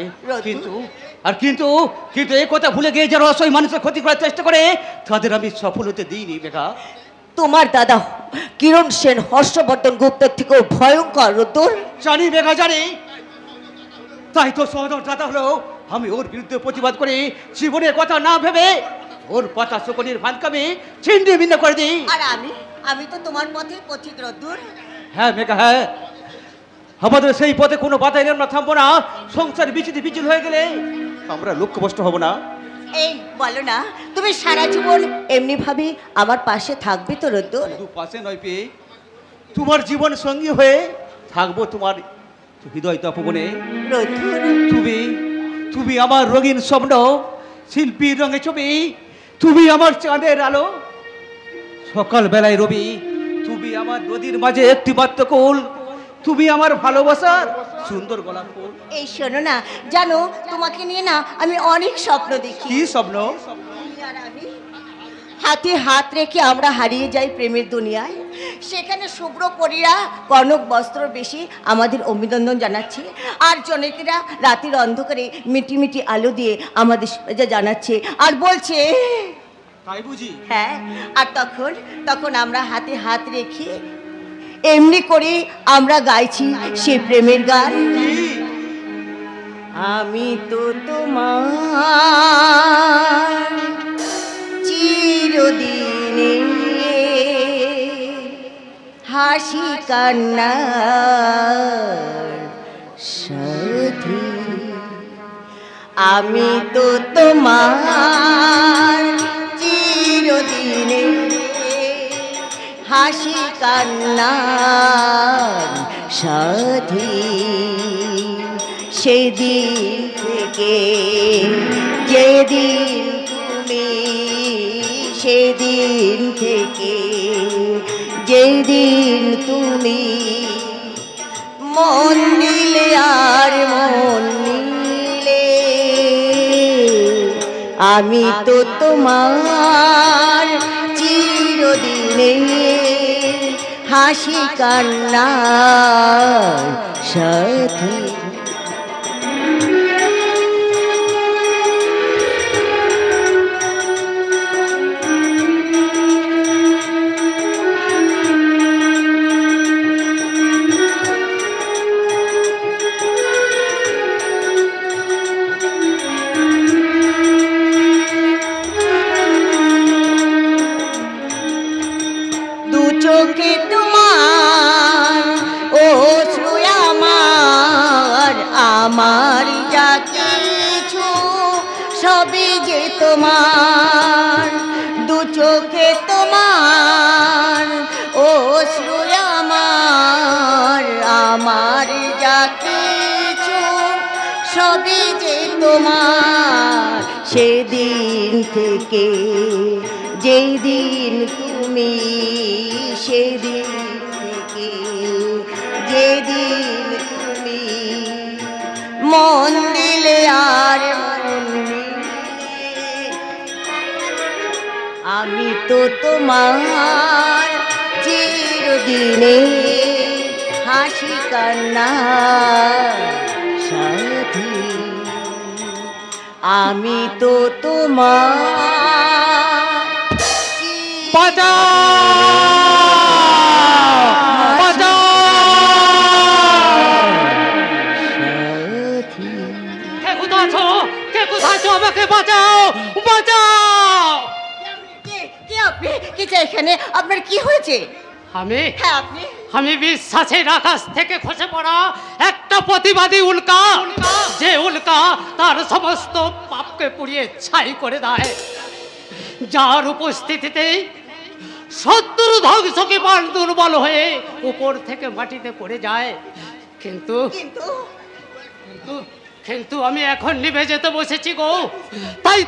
কিন্তু এই কথা ভুলে গিয়ে যারা অসহায় মানুষের ক্ষতি করার চেষ্টা করে তাদের আমি সফল হতে দিইনি। বেকা, তোমার দাদা কিরণ সেন হর্ষবর্ধন গুপ্তের থেকেও ভয়ঙ্কর। রোদ্দুর, জানি বেকা, জানি। তাই তো সহদর দাদা হলো আমি ওর বিরুদ্ধে প্রতিবাদ করে জীবনের কথা না ভেবে ওর পাতা শকুনির ভানকামে ছিন্ন ভিন্ন করে দিই। আর আমি তো তোমার পথের পথিক। রোদ্দুর, হ্যাঁ মেঘা, হ্যাঁ, আমাদের সেই পথে কোনো বাধা এলে আমরা থামবো না। সংসার বিচিল হয়ে গেলে আমরা লক্ষ্যভ্রষ্ট হব না। এই বলো না, তুমি সারা জীবন এমনি ভাবে আমার পাশে থাকবে তো? রোদ্দুর, শুধু পাশে নয় পেয়ে তোমার জীবন সঙ্গী হয়ে থাকবো তোমার হৃদয় তপবনে। রোদ্দুর, তুমি আমার রঙিন স্বপ্ন, শিল্পীর রঙে ছবি, তুমি আমার চাঁদের আলো, সকাল বেলায় রবি, তুমি আমার নদীর মাঝে একটি মাত্র কোল, তুমি আমার ভালোবাসার সুন্দর গোলাপ ফুল। এই শোনো না, জানো তোমাকে নিয়ে না আমি অনেক স্বপ্ন দেখি। কি স্বপ্ন? হাতে হাত রেখে আমরা হারিয়ে যাই প্রেমের দুনিয়ায়। সেখানে শুভ্র পরীরা কনক বস্ত্র বেশি আমাদের অভিনন্দন জানাচ্ছে, আর জনকেরা রাতের অন্ধকারে মিটি মিটি আলো দিয়ে আমাদের জানাচ্ছে আর বলছে, তাই বুঝি? হ্যাঁ। আর তখন আমরা হাতে হাত রেখে এমনি করে আমরা গাইছি সে প্রেমের গান। আমি তো তোমার চিরদিনে হাসি কান্নার সাথী, আমি তো তোমার চিরদিনে হাসি কান্নার সাথী। সেদিন থেকে যেদিন তুমি, সেদিন থেকে যেদিন তুমি মন দিলে আর মন নিলে, আমি তো তোমার চিরদিনে হাসি কান্নার সাথী। চোখে তোমার ও আমার যা কিছু সবই যে তোমার, দু চোখে তোমার ও আমার যা কিছু সবই যে তোমার। সেদিন থেকে যেই দিন তুমি, সেদিন থেকে যেদিন তুমি মন দিলে আর মন নেই। আমি তো তোমার চিরদিনে হাসি কান্না সাথী। আমি তো তোমার বাঁচাও বাঁচাও সাথী। কে কোথায় আছো? কে কোথায় আছো? আমাকে বাঁচাও বাঁচাও। কে আপনি? কি চাই এখানে? আপনার কি হয়েছে? আমি হ্যাঁ আপনি? আমি বিশ্বাসের আকাশ থেকে খসে পড়া একটা প্রতিবাদী উল্কা, যে উল্কা তার সমস্ত পাপকে পুড়িয়ে ছাই করে দেয়, যার উপস্থিতিতে শত্রু ধ্বংসকে পান দুর্বল হয়ে উপর থেকে মাটিতে পড়ে যায়। কিন্তু কিন্তু কিন্তু আমি এখন নিভে যেতে বসেছি গো। তাই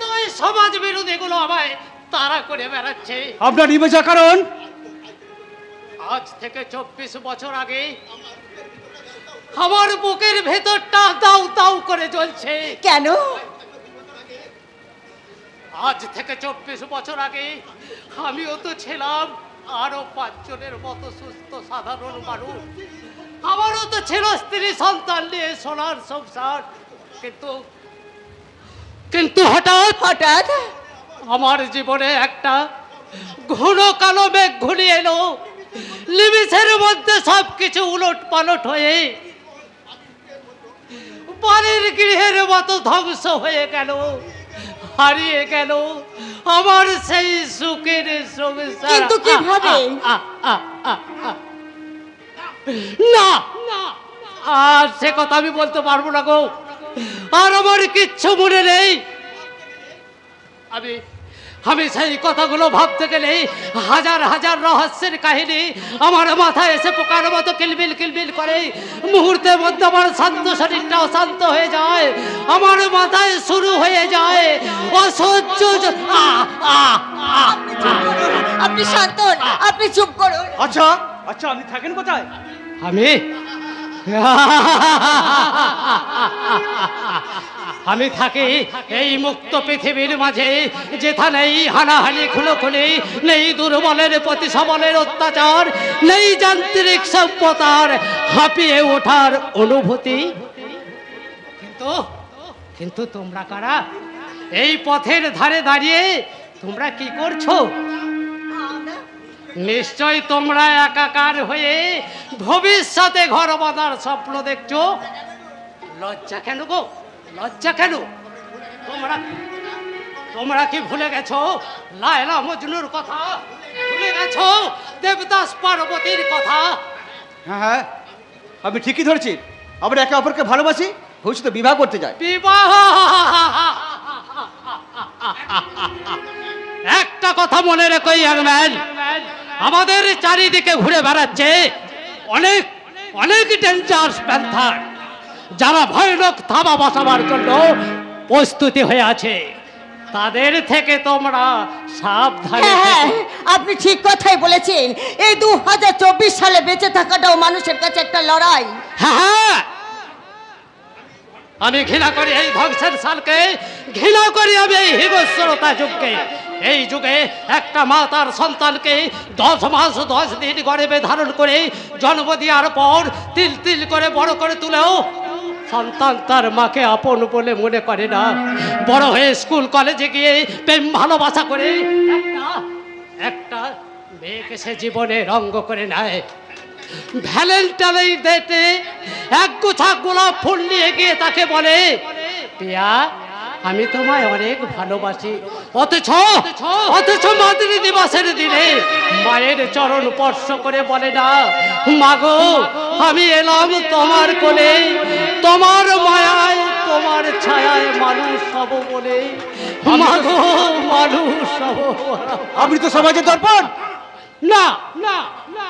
তো এই সমাজ বিরোধীগুলো আমায় তাড়া করে বেড়াচ্ছে। আপনার নিভে যাওয়ার কারণ? আজ থেকে 24 বছর আগে আমার বুকের ভেতরটা দাউ দাউ করে জ্বলছে। কেন? আজ থেকে 24 বছর আগে আমিও তো ছিলাম আরো 5 জনের মতো সুস্থ সাধারণ মানুষ। আমারও তো ছিল স্ত্রী সন্তান নিয়ে সোনার সংসার। কিন্তু হঠাৎ আমার জীবনে একটা ঘন কালো মেঘ ঘুরিয়ে এলো। নিমিষের মধ্যে সবকিছু উলট পালট হয়ে বাড়ির গৃহের মতো ধ্বংস হয়ে গেল, হারিয়ে গেল আমার সেই সুখের সংসার। কিন্তু কিভাবে? না আর সে কথা আমি বলতে পারবো না গো। আর আমার কিচ্ছু মনে নেই। আমি সেই কথাগুলো ভাবতে গেলে হাজার হাজার রহস্যের কাহিনী আমার মাথায় এসে পোকার মতো কিলবিল কিলবিল করে। মুহূর্তের মধ্যে আমার শান্ত শরীরটাও শান্ত হয়ে যায়, আমার মাথায় শুরু হয়ে যায় অসহ্য। আপনি শান্ত হন, আপনি চুপ করুন। আচ্ছা আপনি থাকেন কোথায়? আমি থাকি এই মুক্ত পৃথিবীর মাঝে, যেখানেই হানাহানি খুনোখুনি নেই, দুর্বলের প্রতি সবলের অত্যাচার নেই, যান্ত্রিক সভ্যতার হাঁপিয়ে ওঠার অনুভূতি। কিন্তু তোমরা কারা? এই পথের ধারে দাঁড়িয়ে তোমরা কি করছো? নিশ্চয় তোমরা একাকার হয়ে ভবিষ্যতে ঘর বাঁধার স্বপ্ন দেখছো। লজ্জা কেন গো? লজ্জা কেন? তোমরা কি ভুলে গেছো লায়লা মজনুর কথা? ভুলে গেছো দেবদাস পার্বতীর কথা? হ্যাঁ আপনি ঠিকই ধরেছি। আমরা একে অপরকে ভালোবাসি, ভবিষ্যতে বিবাহ করতে যাই। বিবাহ? একটা কথা মনে রেখো ইয়াংম্যান, আমাদের চারিদিকে ঘুরে বেড়াচ্ছে অনেক অনেক ডেঞ্জারাস প্যান্থার, যারা ভয়ানক থাবা বসাবার জন্য প্রস্তুতি হয়ে আছে। তাদের থেকে তোমরা সাবধানে। হ্যাঁ, আপনি ঠিক কথাই বলেছেন। এই 2024 সালে বেঁচে থাকাটাও মানুষের কাছে একটা লড়াই। হ্যাঁ, আমি ঘৃণা করি এই ধ্বংসের সালকে, ঘৃণা করি আমি এই হিংস্রতা যুগকে। এই যুগে একটা মা তার সন্তানকে 10 মাস 10 দিন গর্ভে ধারণ করে জন্ম দেওয়ার পর তিল তিল করে বড় করে তুলেও সন্তান তার মাকে আপন বলে মনে করে না। বড় হয়ে স্কুল কলেজে গিয়ে প্রেম ভালোবাসা করে একটা মেয়েকে সে জীবনে রঙ্গ করে নেয়। ভ্যালেন্টাইন ডেতে এক গোছা গোলাপ ফুল নিয়ে গিয়ে তাকে বলে, পিয়া আমি তোমায় অনেক ভালোবাসি। অথচ মাতৃ দিবসের দিনে মায়ের চরণ স্পর্শ করে বলে না, মাগো আমি এলাম তোমার কোলে, তোমার মায়ায় তোমার ছায়ায় মানুষ হব বলে। মাগো মানুষ হব। আপনি তো সমাজের দর্পণ। না না না,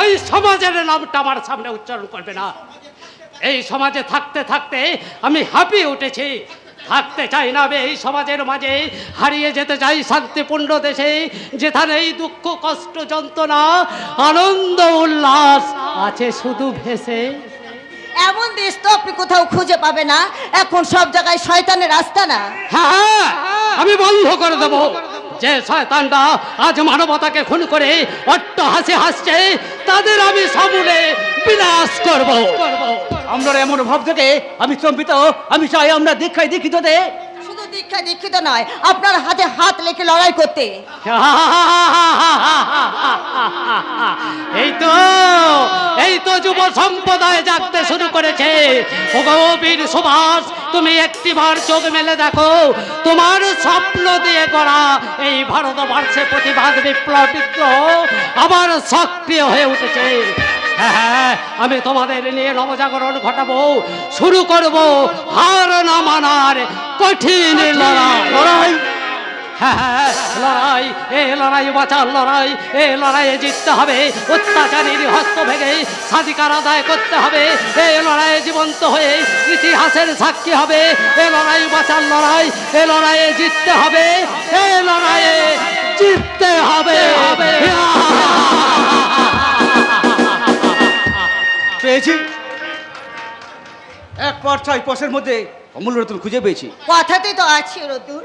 ওই সমাজের নামটা আমার সামনে উচ্চারণ করবে না। এই সমাজে থাকতে থাকতে আমি হাঁপিয়ে উঠেছি। থাকতে চাই না আমি এই সমাজের মাঝে, হারিয়ে যেতে চাই শান্তিপূর্ণ দেশে, যেখানে এই দুঃখ কষ্ট যন্ত্রণা আনন্দ উল্লাস আছে শুধু ভেসে। দেশ তো আপনি কোথাও খুঁজে পাবে না, এখন সব জায়গায় শয়তানের রাস্তা না। হ্যাঁ, আমি বন্ধ করে দেব। যে শয়তানটা আজ মানবতাকে খুন করে অট্টহাসি হাসছে, তাদের আমি সমূলে বিনাশ করব। আমরা এমন ভাব থেকে আমি চম্পিত, আমি চাই আমরা দীক্ষায় দীক্ষিত দে। শুধু দীক্ষায় দীক্ষিত নয়, আপনার হাতে হাত লেগে লড়াই করতে। এই তো যুব সম্প্রদায় জাগতে শুরু করেছে। ওগো বীর সুভাষ, তুমি একটিবার চোখ মেলে দেখো, তোমার স্বপ্ন দিয়ে গড়া এই ভারতবর্ষে প্রতিবাদ বিপ্লব আবার সক্রিয় হয়ে উঠেছে। হ্যাঁ, আমি তোমাদের নিয়ে নবজাগরণ ঘটাবো, শুরু করব হার না মানার কঠিন লড়াই। হ্যাঁ, লড়াই, এ লড়াই বাঁচার লড়াই, এ লড়াইয়ে জিততে হবে, অত্যাচারীর হস্ত ভেঙে স্বাধিকার আদায় করতে হবে, এ লড়াইয়ে জীবন্ত হয়ে ইতিহাসের সাক্ষী হবে। এ লড়াই বাঁচার লড়াই, এ লড়াইয়ে জিততে হবে, এ লড়াইয়ে জিততে হবে। পেয়েছি, 1.6 মধ্যে অমূল্য রতন খুঁজে পেয়েছি। কথাতে তো আছে রতুর,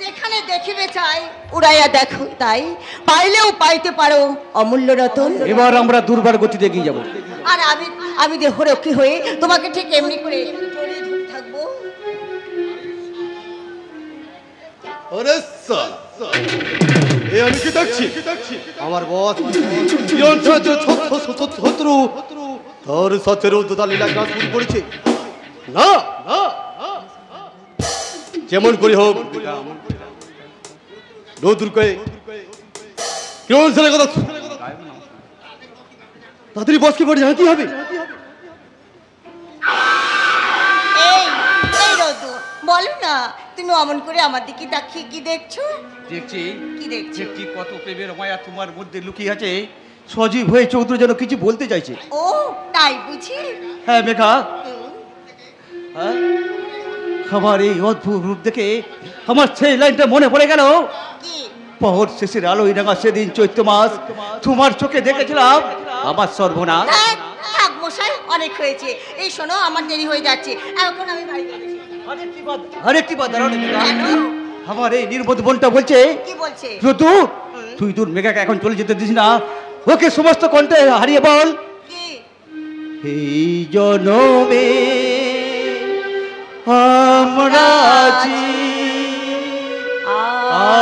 যেখানে দেখিবে চাই উড়াইয়া দেখো তাই, পাইলেও পাইতে পারো অমূল্য রতন। এবার আমরা দুর্বার গতিতে এগিয়ে যাব। আর আমি দেহরক্ষী হয়ে তোমাকে ঠিক এমনি করে থাকবো। আমি কি দেখছি? আমার বস শত্রু তোর সচের লীলা শুরু করেছে। না, যেমন করি হোক কথা তাদের বসকে পড়ে জানতে হবে। বলো না, তুমি অমন করে আমার দিকে তাকিয়ে কি দেখছো? দেখছি, কি দেখছো? কি কত প্রেমের মায়া তোমার মধ্যে লুকিয়ে আছে। সজীব হয়ে চৌধুরী যেন কিছু বলতে চাইছে। ও তাই বুঝি? হ্যাঁ মেঘা, আমার এই অদ্ভুত রূপ দেখে আমার সেই লাইনটা মনে পড়ে গেল। পহর শেষের আলোয় রাঙা সেদিন চৈত্র মাস, তোমার চোখে দেখেছিলাম আমার সর্বনাশ। থাক মশাই, অনেক হয়েছে। এই শোনো, আমার দেরি হয়ে যাচ্ছে, এখন আমি বাড়ি যাচ্ছি। আরেকটি বাদ দাঁড়াও মেঘা, আমার এই নির্বোধ বোনটা বলছে। কি বলছে? তুই তোর মেঘাকে এখন চলে যেতে দিস না, ওকে সমস্ত কণ্ঠে হারিয়ে বল, এই জনমে আমরা আছি,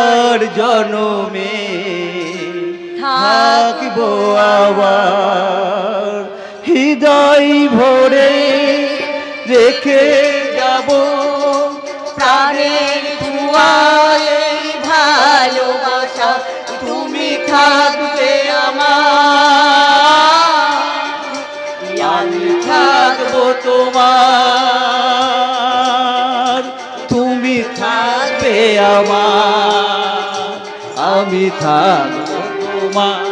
আর জনমে থাকবো আবার, হৃদয় ভরে রেখে যাব প্রাণের দুয়ারে ভালোবাসা, তুমি থাকবে আমার, আমি থাকবো তোমার, তুমি থাকবে আমার, আমি থাকবো তোমার।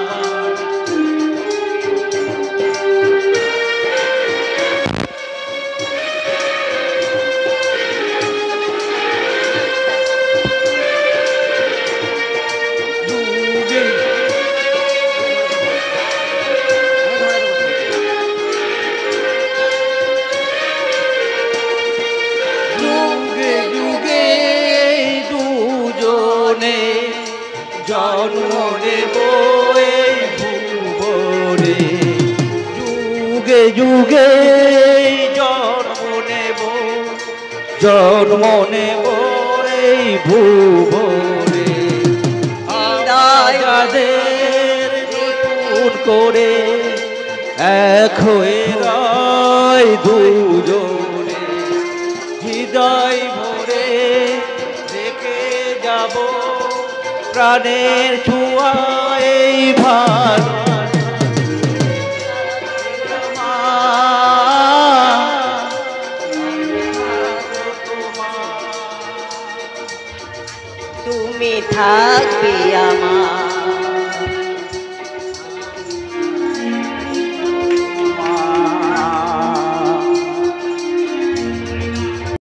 জন্ম নেব এই ভুবনে, যুগে যুগে জন্ম নেব এই ভুবনে, যাদের নতুন করে এক হয়ে রয় দুজনে, হৃদয় ভরে রেখে যাব প্রাণের ছোঁয়া এই ভালো।